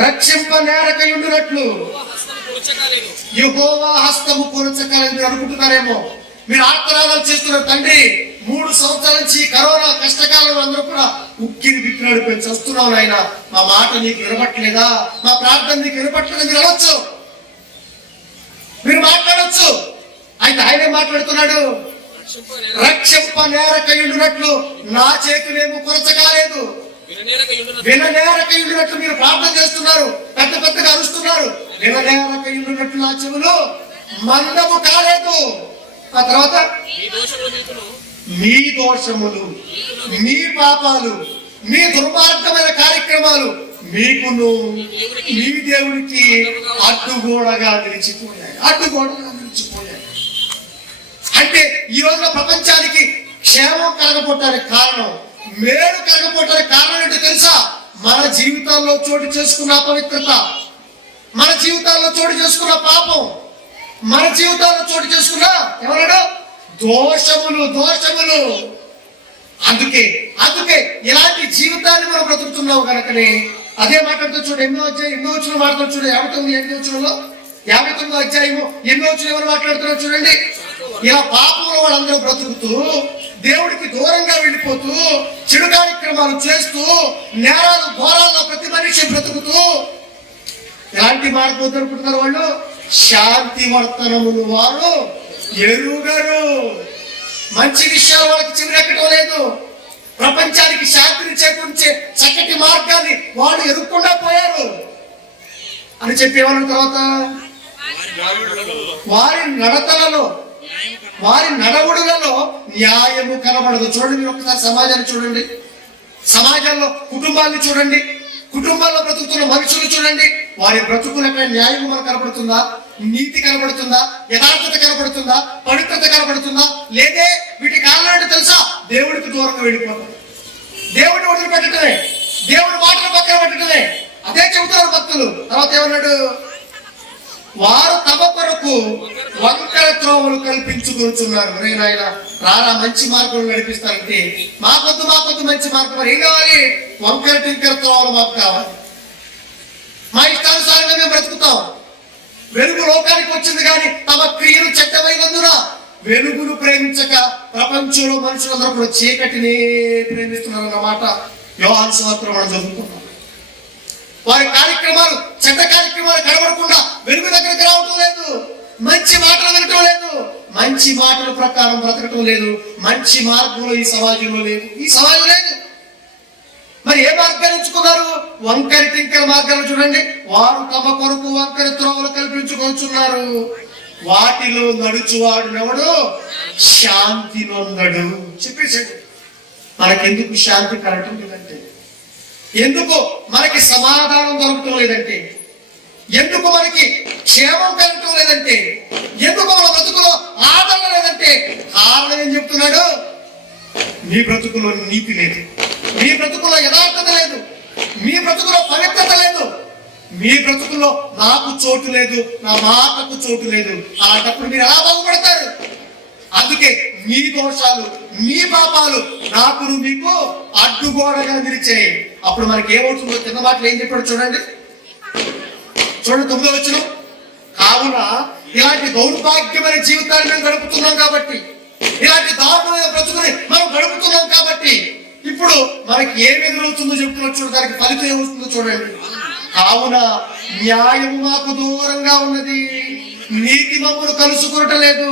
రక్షింపనేరకయుండునట్లు యెహోవా హస్తము పొరచకాలేదు. మీరు అనుకుంటున్నారేమో, మీరు ఆర్తనాదాలు చేస్తున్నారు. తండ్రి 3 సంవత్సరాల నుంచి కరోనా కష్టకాలంలో అందరూ కూడా ఉక్కిరి బిక్కిరాడు పెంచి వస్తున్నావు ఆయన, మా మాట నీకు వినపట్లేదా? మా ప్రార్థన నీకు వినపట్లేదా? మీరు అనొచ్చు, మీరు మాట్లాడొచ్చు. అయితే ఆయనే మాట్లాడుతున్నాడు, రక్షింపనేరకయుండునట్లు నా చేతులేమో కొరత కాలేదు. విననేరకయుండునట్లు మీరు ప్రార్థన చేస్తున్నారు, పెద్ద పెద్దగా అరుస్తున్నారు. విననేరకయుండునట్లు నా చెవులు మందము కాలేదు. ఆ తర్వాత మీ దోషములు, మీ పాపాలు, మీ దుర్మార్గమైన కార్యక్రమాలు మీకును మీ దేవునికి అడ్డుగోడగా నిలిచిపోయాయి. అంటే ఈ రోజున ప్రపంచానికి క్షేమం కలగపోవటానికి కారణం, మేలు కలగపోవటానికి కారణం ఏంటో తెలుసా? మన జీవితాల్లో చోటు చేసుకున్న అపవిత్రత, మన జీవితాల్లో చోటు చేసుకున్న పాపం, మన జీవితాల్లో చోటు చేసుకున్న ఎవరో దోషములు. అందుకే ఇలాంటి జీవితాన్ని మనం బ్రతుకుతున్నాం కనుకనే అదే మాట్లాడుతూ చూడు, ఎన్నో వచ్చిన మాట్లాడుతూ చూడు, 59 అధ్యాయము 8 ఎవరు మాట్లాడుతున్నారు చూడండి. ఇలా పాపంలో వాళ్ళందరూ బ్రతుకుతూ, దేవుడికి దూరంగా వెళ్ళిపోతూ, చెడు కార్యక్రమాలు చేస్తూ, నేరాలు ఘోరాల్లో ప్రతి మనిషి బ్రతుకుతూ ఎలాంటి మార్పు దొరుకుతున్నారు వాళ్ళు? శాంతి వర్తనములు వారు ఎరుగరు. మంచి విషయాలు వాళ్ళకి చివరెక్కడం లేదు. ప్రపంచానికి శాంతిని చేకూర్చే చక్కటి మార్గాన్ని వాళ్ళు ఎదుర్కొండా పోయారు అని చెప్పేవాళ్ళ తర్వాత వారి నడతలలో, వారి నడవడులలో న్యాయము కనబడదు. చూడండి, మీరు ఒకసారి సమాజాన్ని చూడండి, సమాజంలో కుటుంబాన్ని చూడండి, కుటుంబాల్లో బ్రతుకుతున్న మనుషులు చూడండి. వారి బ్రతుకులపై న్యాయం మనకు కనబడుతుందా? నీతి కనబడుతుందా? యథార్థత కనబడుతుందా? పవిత్రత కనబడుతుందా? లేదే వీటి కారణాలు తెలుసా? దేవుడికి దూరంగా వెళ్ళిపోతారు, దేవుడిని వదిలిపెట్టడమే, దేవుడి మాటలు పక్కన పెట్టడమే. అదే చెబుతారు భక్తులు. తర్వాత ఏమన్నాడు? వారు తమ కొరకు వంకర త్రోవలు కల్పించుకుంటున్నారు. నాయన రారా మంచి మార్గం నడిపిస్తారంటే మాకొద్దు మంచి మార్గం. మరి ఏం కావాలి? వంకర టింకర త్రోవలు మాకు కావాలి. మా ఇష్టానుసారంగా మేము బ్రతుకుతాం. వెలుగు లోకానికి వచ్చింది కానీ తమ క్రియలు చెడ్డమైనందున వెలుగును ప్రేమించక ప్రపంచంలో మనుషులందరూ కూడా చీకటినే ప్రేమిస్తున్నారు అన్నమాట. యోహాను సువార్తలో మనం చదువుకున్నాం. వారి కార్యక్రమాలు, చెడ్డ కార్యక్రమాలు కనబడకుండా వెలుగు దగ్గరికి రావటం లేదు, మంచి మాటలు వినటం లేదు, మంచి మాటల ప్రకారం బ్రతకటం లేదు, మంచి మార్గంలో ఈ సమాజంలో లేదు. మరి ఏ మార్గాన్ని ఎంచుకున్నారు? వంకరి టింకర మార్గాలు చూడండి. వారు తమ కొరకు వంకరి త్రోవలు కల్పించుకొచ్చున్నారు. వాటిలో నడుచువాడునెవడు శాంతి నొందడు. చెప్పేసాడు. మనకెందుకు శాంతి కలగటం లేదంటే, ఎందుకు మనకి సమాధానం దొరకటం లేదంటే, ఎందుకు మనకి క్షేమం కలగటం లేదంటే, ఎందుకు మన బ్రతుకులో ఆదరణ లేదంటే కారణం ఏం చెప్తున్నాడు? మీ బ్రతుకులో నీతి లేదు, మీ బ్రతుకులో యథార్థత లేదు, మీ బ్రతుకులో పవిత్రత లేదు, మీ బ్రతుకులో నాకు చోటు లేదు, నా మాటకు చోటు లేదు. అలాంటప్పుడు మీరు ఎలా బాగుపడతారు? అందుకే మీ దోషాలు, మీ పాపాలు నాకు మీకు అడ్డుగోడగా నిలిచాయి. అప్పుడు మనకి ఏమవుతుందో కింద మాటలు ఏం చెప్పాడు చూడండి. 9వ వచనం. కావున ఇలాంటి దౌర్భాగ్యమైన జీవితాన్ని మేము గడుపుతున్నాం కాబట్టి, ఇలాంటి దారుణమైన బ్రతుకుని మనం గడుపుతున్నాం కాబట్టి ఇప్పుడు మనకి ఏం ఎదురవుతుందో చెప్తున్నా చూడండి. దానికి ఫలితం ఏమవుతుందో చూడండి. కావున న్యాయం మాకు దూరంగా ఉన్నది, నీతి మమ్మల్ని కలుసుకునటం లేదు.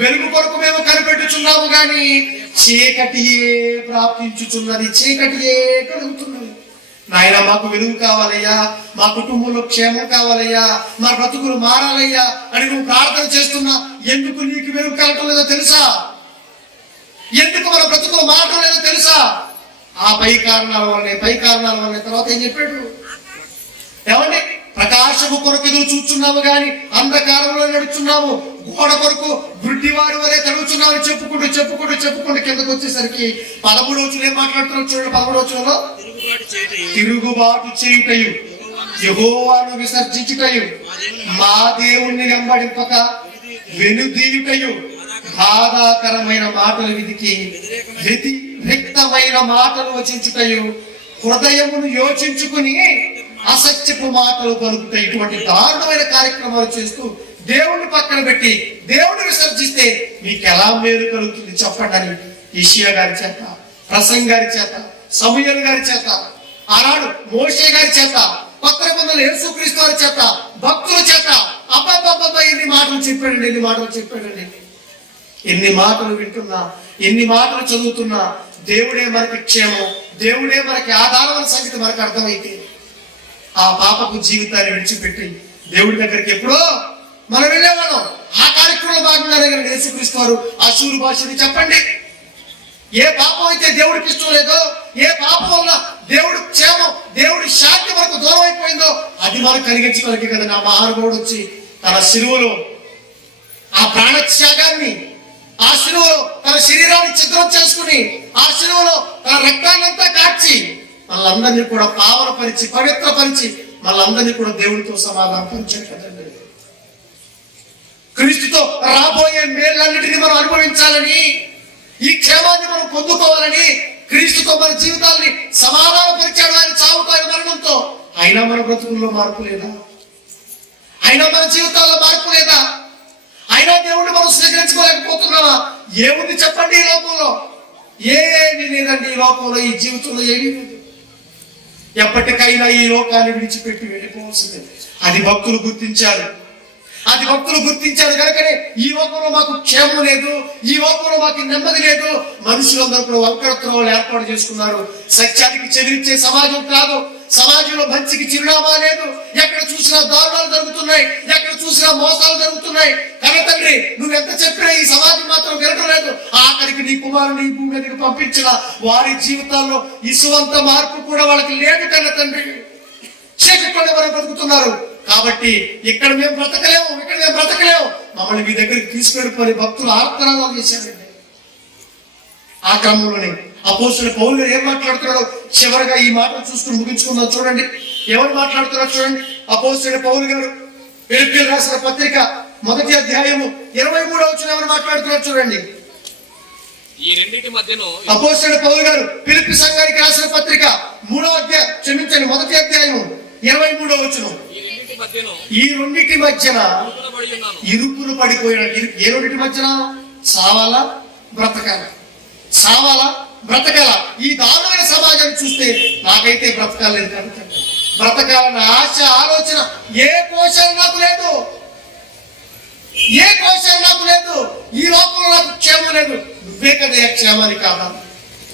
వెలుగు కొరకు మేము కనిపెట్టుచున్నాము గాని చీకటియే ప్రాప్తించుచున్నది, చీకటియే కలుగుతున్నది. నాయన మాకు వెలుగు కావాలయ్యా, మా కుటుంబంలో క్షేమం కావాలయ్యా, మా బ్రతుకులు మారాలయ్యా అని నువ్వు ప్రార్థన చేస్తున్నా. ఎందుకు నీకు వెలుగు కలగటం లేదో తెలుసా? ఎందుకు మన బ్రతుకులు మారటం లేదో తెలుసా? ఆ పై కారణాల వల్లే. తర్వాత ఏం చెప్పాడు? ఏమండి? ప్రకాశము కొరకు ఎదురు చూస్తున్నాము గాని అంధకారంలో నడుచున్నాము, గోడ కొరకు గుడ్డివారి వలె తడుచున్నామని చెప్పుకుంటూ కిందకు వచ్చేసరికి 13వ వచనం ఏం మాట్లాడుతున్నాడు చూడండి. 13వ వచనంలో తిరుగుబాటు చేయుటయు, యెహోవాను విసర్జించుటయు, మా దేవుణ్ణి వెంబడింపక వెనుదీయుటయు, బాధాకరమైన మాటలు విధికి వ్యతిరేక్తమైన మాటలు వచించుటయు, హృదయమును యోచించుకుని అసత్యపు మాటలు పలుకుతాయి. ఇటువంటి దారుణమైన కార్యక్రమాలు చేస్తూ దేవుణ్ణి పక్కన పెట్టి దేవుడిని విసర్జిస్తే మీకు ఎలా మేలు కలుగుతుంది చెప్పండి అని యెషయా గారి చేత, ప్రసంగి గారి చేత, సమూయేలు గారి చేత, ఆనాడు మోషే గారి చేత, కొత్త నిబంధనలో యేసుక్రీస్తు వారి చేత, భక్తుల చేత అబ్బబ్బబ్బబ్బ ఎన్ని మాటలు చెప్పాడండి. ఎన్ని మాటలు వింటున్నా, ఎన్ని మాటలు చదువుతున్నా దేవుడే మనకి క్షేమం, దేవుడే మనకి ఆధారమైన సంగతి మనకు అర్థమైతే ఆ పాపపు జీవితాన్ని విడిచిపెట్టి దేవుడి దగ్గరికి ఎప్పుడో మనం వెళ్ళేవాళ్ళం. ఆ కార్యక్రమంలో భాగంగానే యేసుక్రీస్తు వారు అశూరు భాషని చెప్పండి, ఏ పాపం అయితే దేవుడికి ఇష్టం లేదో, ఏ పాపం వల్ల దేవుడి క్షేమం, దేవుడి శాంతి మనకు దూరం అయిపోయిందో అది మనం కలిగించడానికి కదా నా మహానుభావుడు వచ్చి తన శిలువలో ఆ ప్రాణత్యాగాన్ని, ఆ శిలువలో తన శరీరాన్ని ఛిద్రం చేసుకుని, ఆ శిలువలో తన రక్తాన్నంతా కార్చి మనందరినీ కూడా పావనపరిచి పవిత్రపరిచి మనందరినీ కూడా దేవుడితో సమాధానం పంచాడు కదండి. క్రీస్తుతో రాబోయే మేళ్ళన్నిటినీ మనం అనుభవించాలని, ఈ క్షేమాన్ని మనం పొందుకోవాలని క్రీస్తుతో మన జీవితాన్ని సమాధానపరిచాడు ఆయన చావుతో, ఆయన మరణంతో. అయినా మన బ్రతుకుల్లో మార్పు లేదా? అయినా మన జీవితాల్లో మార్పు లేదా? అయినా దేవుడిని మనం స్వీకరించుకోలేకపోతున్నామా? ఏముంది చెప్పండి ఈ లోకంలో? ఏమీ లేదండి ఈ లోకంలో, ఈ జీవితంలో ఏమీ లేదు. ఎప్పటికైనా ఈ లోకాన్ని విడిచిపెట్టి వెళ్ళిపోవాల్సిందే. అది భక్తులు గుర్తించారు. అది భక్తులు గుర్తించారు కనుకనే ఈ లోకంలో మాకు క్షేమం లేదు, ఈ లోకంలో మాకు నెమ్మది లేదు. మనుషులందరూ కూడా వంకరత్వాలు ఏర్పాటు చేసుకున్నారు. సత్యానికి చెదిరించే సమాజం కాదు, సమాజంలో మంచికి చిరునామా లేదు. ఎక్కడ చూసినా దారుణాలు జరుగుతున్నాయి, ఎక్కడ చూసినా మోసాలు జరుగుతున్నాయి. కన్న తండ్రి నువ్వెంత చెప్పినా ఈ సమాజం మాత్రం వినటం లేదు. ఆఖరికి నీ కుమారుని ఈ భూమి మీదకి పంపించిన వారి జీవితాల్లో ఇసువంత మార్పు కూడా వాళ్ళకి లేదు కన్న తండ్రి. చీకట్లోనే మనం బ్రతుకుతున్నారు. కాబట్టి ఇక్కడ మేము బ్రతకలేము, ఇక్కడ మేము బ్రతకలేము, మమ్మల్ని మీ దగ్గరికి తీసుకెళ్ళిపోయి భక్తులు ఆర్తనాదాలు చేశారండి. ఆ క్రమంలోనే అపోస్తలుడైన పౌలు గారు ఏం మాట్లాడుతున్నాడో చివరిగా ఈ మాటలు చూసుకుని ముగించుకుందాం. చూడండి ఎవరు మాట్లాడుతున్నారో చూడండి. అపోస్తలుడైన పౌలు గారు ఫిలిప్పీయులకు రాసిన పత్రిక 1వ అధ్యాయము 23వ వచనం ఎవరు మాట్లాడుతున్నారో చూడండి. ఈ రెండింటి మధ్యను అపోస్తలుడైన పౌలు గారు ఫిలిప్పీ సంఘానికి రాసిన పత్రిక 1వ అధ్యాయము 23వ వచనం. ఈ రెండింటి మధ్యన ఇరుకులు పడిపోయిన. ఏ రెండింటి మధ్యన? సావాలా బ్రతకాల, సావాలా బ్రతకాల. ఈ దారుణమైన సమాజాన్ని చూస్తే నాకైతే బ్రతకాలేదు కనుక బ్రతకాలన్న ఆశ, ఆలోచన ఏ కోశం నాకు లేదు, ఏ కోశం నాకు లేదు. ఈ లోకంలో నాకు క్షేమం లేదు. నువ్వే కదయ్యా క్షేమానికి కాదా,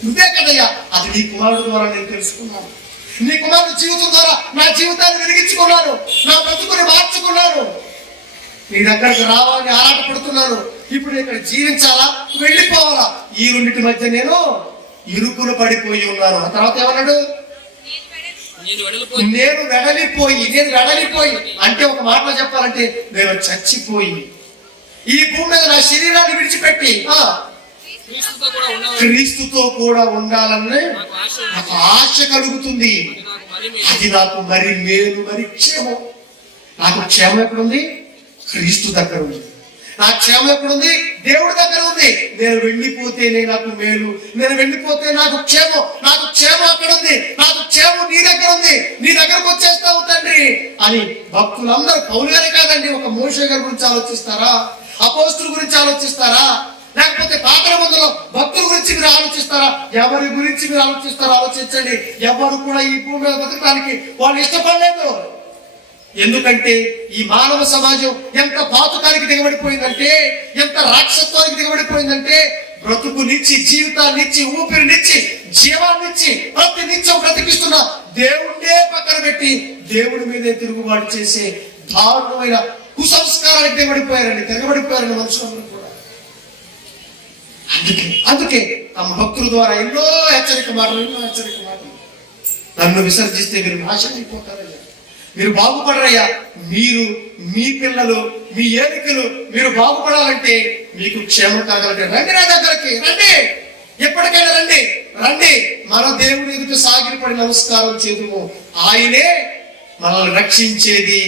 నువ్వే కదయ్యా. అది నీ కుమారుడు ద్వారా నేను తెలుసుకున్నాను. నీ కుమారుడు జీవితం ద్వారా నా జీవితాన్ని వెలిగించుకున్నాను, నా బ్రతుకుని మార్చుకున్నాను. నీ దగ్గరకు రావాలని ఆరాటపడుతున్నాను. ఇప్పుడు ఇక్కడ జీవించాలా, వెళ్ళిపోవాలా? ఈ రెండింటి మధ్య నేను ఇరుకులు పడిపోయి ఉన్నాను. ఆ తర్వాత ఏమన్నాడు? నేను వెడలిపోయి అంటే ఒక మాటలో చెప్పాలంటే నేను చచ్చిపోయి ఈ భూమి మీద నా శరీరాన్ని విడిచిపెట్టి క్రీస్తుతో కూడా ఉండాలని నాకు ఆశ కలుగుతుంది. అది నాకు మరి మేలు, మరి క్షేమం. నాకు క్షేమం ఎక్కడుంది? క్రీస్తు దగ్గర ఉంది. నా క్షేమం ఎక్కడుంది? దేవుడి దగ్గర ఉంది. నేను వెళ్ళిపోతేనే నాకు మేలు, నేను వెళ్ళిపోతే నాకు క్షేమం. నాకు క్షేమం అక్కడ ఉంది, నాకు క్షేమం నీ దగ్గర ఉంది. నీ దగ్గరకు వచ్చేస్తావు తండ్రి అని భక్తులందరూ, పౌలు గారే కాదండి, ఒక మోషే గారి గురించి ఆలోచిస్తారా? అపోస్తుల గురించి ఆలోచిస్తారా? లేకపోతే పాత నిబంధనలో భక్తుల గురించి మీరు ఆలోచిస్తారా? ఎవరి గురించి మీరు ఆలోచిస్తారో ఆలోచించండి. ఎవరు కూడా ఈ భూమి మీద బతకడానికి వాళ్ళు ఇష్టపడలేదు. ఎందుకంటే ఈ మానవ సమాజం ఎంత పాతకానికి దిగబడిపోయిందంటే, ఎంత రాక్షసత్వానికి దిగబడిపోయిందంటే, బ్రతుకునిచ్చి, జీవితాన్నిచ్చి, ఊపిరినిచ్చి, జీవాన్నిచ్చి ప్రతి నిత్యం బ్రతికిస్తున్న దేవుడే పక్కన పెట్టి దేవుడి మీదే తిరుగుబాటు చేసే దారుణమైన కుసంస్కారానికి తిరగబడిపోయారండి మనుషులందరూ కూడా. అందుకే తమ భక్తుల ద్వారా ఎన్నో హెచ్చరిక మాటలు, నన్ను విసర్జిస్తే మీరు నాశనం అయిపోతారయ్యా, మీరు బాగుపడరయ్యా, మీరు, మీ పిల్లలు, మీ ఏలికలు మీరు బాగుపడాలంటే, మీకు క్షేమం కలగాలంటే రండి నా దగ్గరికి, రండి, ఎప్పటికైనా రండి, రండి. మన దేవుని ఎదుట సాగిలపడి నమస్కారం చేదుము. ఆయనే మనల్ని రక్షించేది,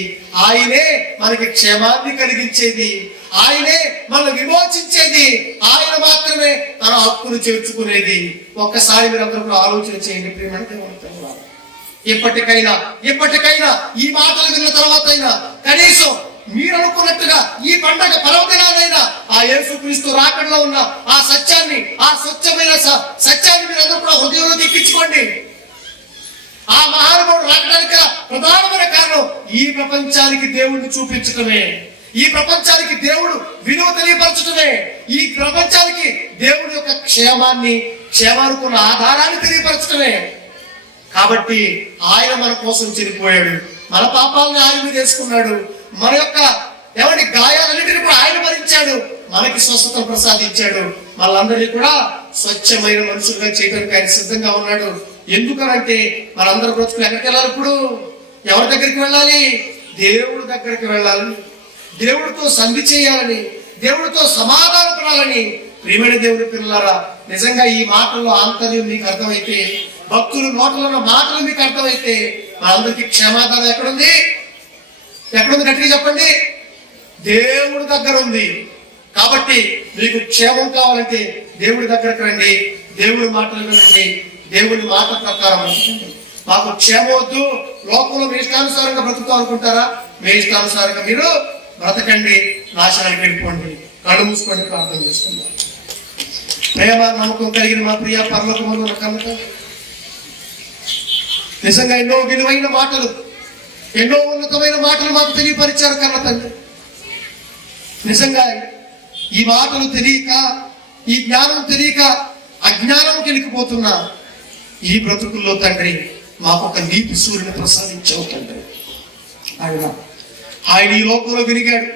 ఆయనే మనకి క్షేమాన్ని కలిగించేది, ఆయనే మనల్ని విమోచించేది, ఆయన మాత్రమే తన హక్కును చేర్చుకునేది. ఒక్కసారి మీరు అందరూ ఆలోచన చేయండి ప్రియమైన. ఎప్పటికైనా ఈ మాటలు విన్న తర్వాత అయినా కనీసం మీరు అనుకున్నట్టుగా ఈ పండగ పర్వదినాలైనా ఆ యేసుక్రీస్తు రాకడలో ఉన్న ఆ సత్యాన్ని, ఆ స్వచ్ఛమైన సత్యాన్ని మీరు అందరూ కూడా హృదయంలో దిక్కించుకోండి. ఆ మహానుభావుడు రాకడానికి ప్రధానమైన కారణం ఈ ప్రపంచానికి దేవుడిని చూపించడమే, ఈ ప్రపంచానికి దేవుడు విలువ తెలియపరచడమే, ఈ ప్రపంచానికి దేవుడి యొక్క క్షేమానుకున్న ఆధారాన్ని తెలియపరచడమే. కాబట్టి ఆయన మన కోసం చనిపోయాడు, మన పాపాలను ఆయన మీద వేసుకున్నాడు, మన యొక్క గాయాలన్నింటినీ కూడా ఆయన భరించాడు, మనకి స్వస్థత ప్రసాదించాడు, మనందరినీ కూడా స్వచ్ఛమైన మనుషులుగా చేయడానికి ఆయన సిద్ధంగా ఉన్నాడు. ఎందుకనంటే మనందరూ బ్రతుకులు ఎక్కడికి వెళ్ళాలి? ఇప్పుడు ఎవరి దగ్గరికి వెళ్ళాలి? దేవుడి దగ్గరికి వెళ్ళాలి. దేవుడితో సంధి చేయాలని, దేవుడితో సమాధానపడాలని. ప్రియమైన దేవుని పిల్లలారా, నిజంగా ఈ మాటల్లో ఆంతర్యం మీకు అర్థమైతే, భక్తులు నోటలో ఉన్న మాటలు మీకు అర్థమైతే, మనందరికీ క్షమాధానం ఎక్కడుంది? ఎక్కడుంది? గట్టిగా చెప్పండి. దేవుడి దగ్గర ఉంది. కాబట్టి మీకు క్షేమం కావాలంటే దేవుడి దగ్గరకు రండి, దేవుడి మాటలు వినండి, దేవుడి మాట ప్రకారం బ్రతకండి. మాకు క్షేమం వద్దు, లోకంలో మీ ఇష్టానుసారంగా బ్రతుకుతాం అనుకుంటారా? మీ ఇష్టానుసారంగా మీరు బ్రతకండి, నాశనానికి వెళ్ళిపోండి. కళ్ళు మూసుకొని ప్రార్థన చేసుకుందాం. ప్రేమ నమ్మకం కలిగిన మా ప్రియ పరలోకమందున్న కనుక నిజంగా ఎన్నో విలువైన మాటలు, ఎన్నో ఉన్నతమైన మాటలు మాకు తెలియపరిచారు కన్న తండ్రి. నిజంగా ఈ మాటలు తెలియక, ఈ జ్ఞానం తెలియక అజ్ఞానం కెలికిపోతున్న ఈ బ్రతుకుల్లో తండ్రి మాకు ఒక నీతి సూర్యుని ప్రసాదించావు తండ్రి. ఆయన ఈ లోకంలో వెలిగాడు,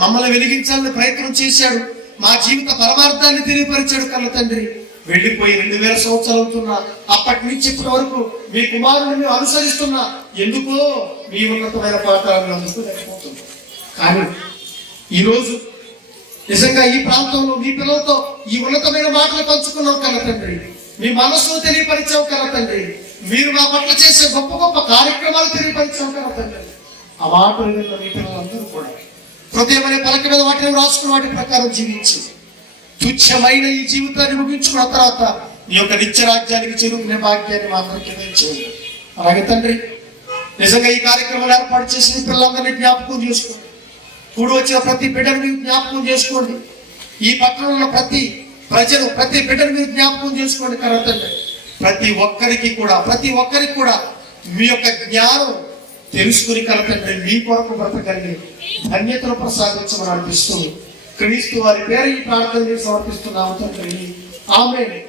మమ్మల్ని వెలిగించాలని ప్రయత్నం చేశాడు, మా జీవిత పరమార్థాన్ని తెలియపరిచాడు కన్న తండ్రి. వెళ్ళిపోయి 2000 సంవత్సరాలు అవుతున్నా, అప్పటి నుంచి ఇప్పటి వరకు మీ కుమారుని మేము అనుసరిస్తున్నా. ఎందుకో మీ ఉన్నతమైన పాఠాలను అందుకోలేకపోతున్నాం. కానీ ఈరోజు నిజంగా ఈ ప్రాంతంలో మీ పిల్లలతో ఈ ఉన్నతమైన మాటలు పంచుకున్నాం కన్న తండ్రి. మీ మనస్సును తెలియపరిచావు కన్న తండ్రి. మీరు మా పట్ల చేసే గొప్ప గొప్ప కార్యక్రమాలు తెలియపరిచావు కన్న తండ్రి. ఆ మాటలు విన్న మీ పిల్లలందరూ కూడా హృదయం అనే పలక మీద వాటిని రాసుకున్న వాటి ప్రకారం జీవించి తుచ్చమైన ఈ జీవితాన్ని ముగించుకున్న తర్వాత నీ యొక్క నిత్యరాజ్యానికి చేరుకునే భాగ్యాన్ని మాత్రమే దయచేయండి. అలాగే తండ్రి, నిజంగా ఈ కార్యక్రమాలు ఏర్పాటు చేసిన పిల్లలందరినీ జ్ఞాపకం చేసుకోండి. కూడి వచ్చిన ప్రతి బిడ్డను మీరు జ్ఞాపకం చేసుకోండి. ఈ పట్టణంలో ప్రతి ప్రజలు, ప్రతి బిడ్డను మీరు జ్ఞాపకం చేసుకోండి కదా తండ్రి. ప్రతి ఒక్కరికి కూడా మీ యొక్క జ్ఞానం తెలుసుకుని కదా తండ్రి, మీ కొరకు బ్రతకండి ధన్యతను ప్రసాదించమని అనిపిస్తూ క్రీస్తు వారి పేరు ఈ ప్రార్థన సమర్పిస్తున్నాము తండ్రి. ఆమేన్.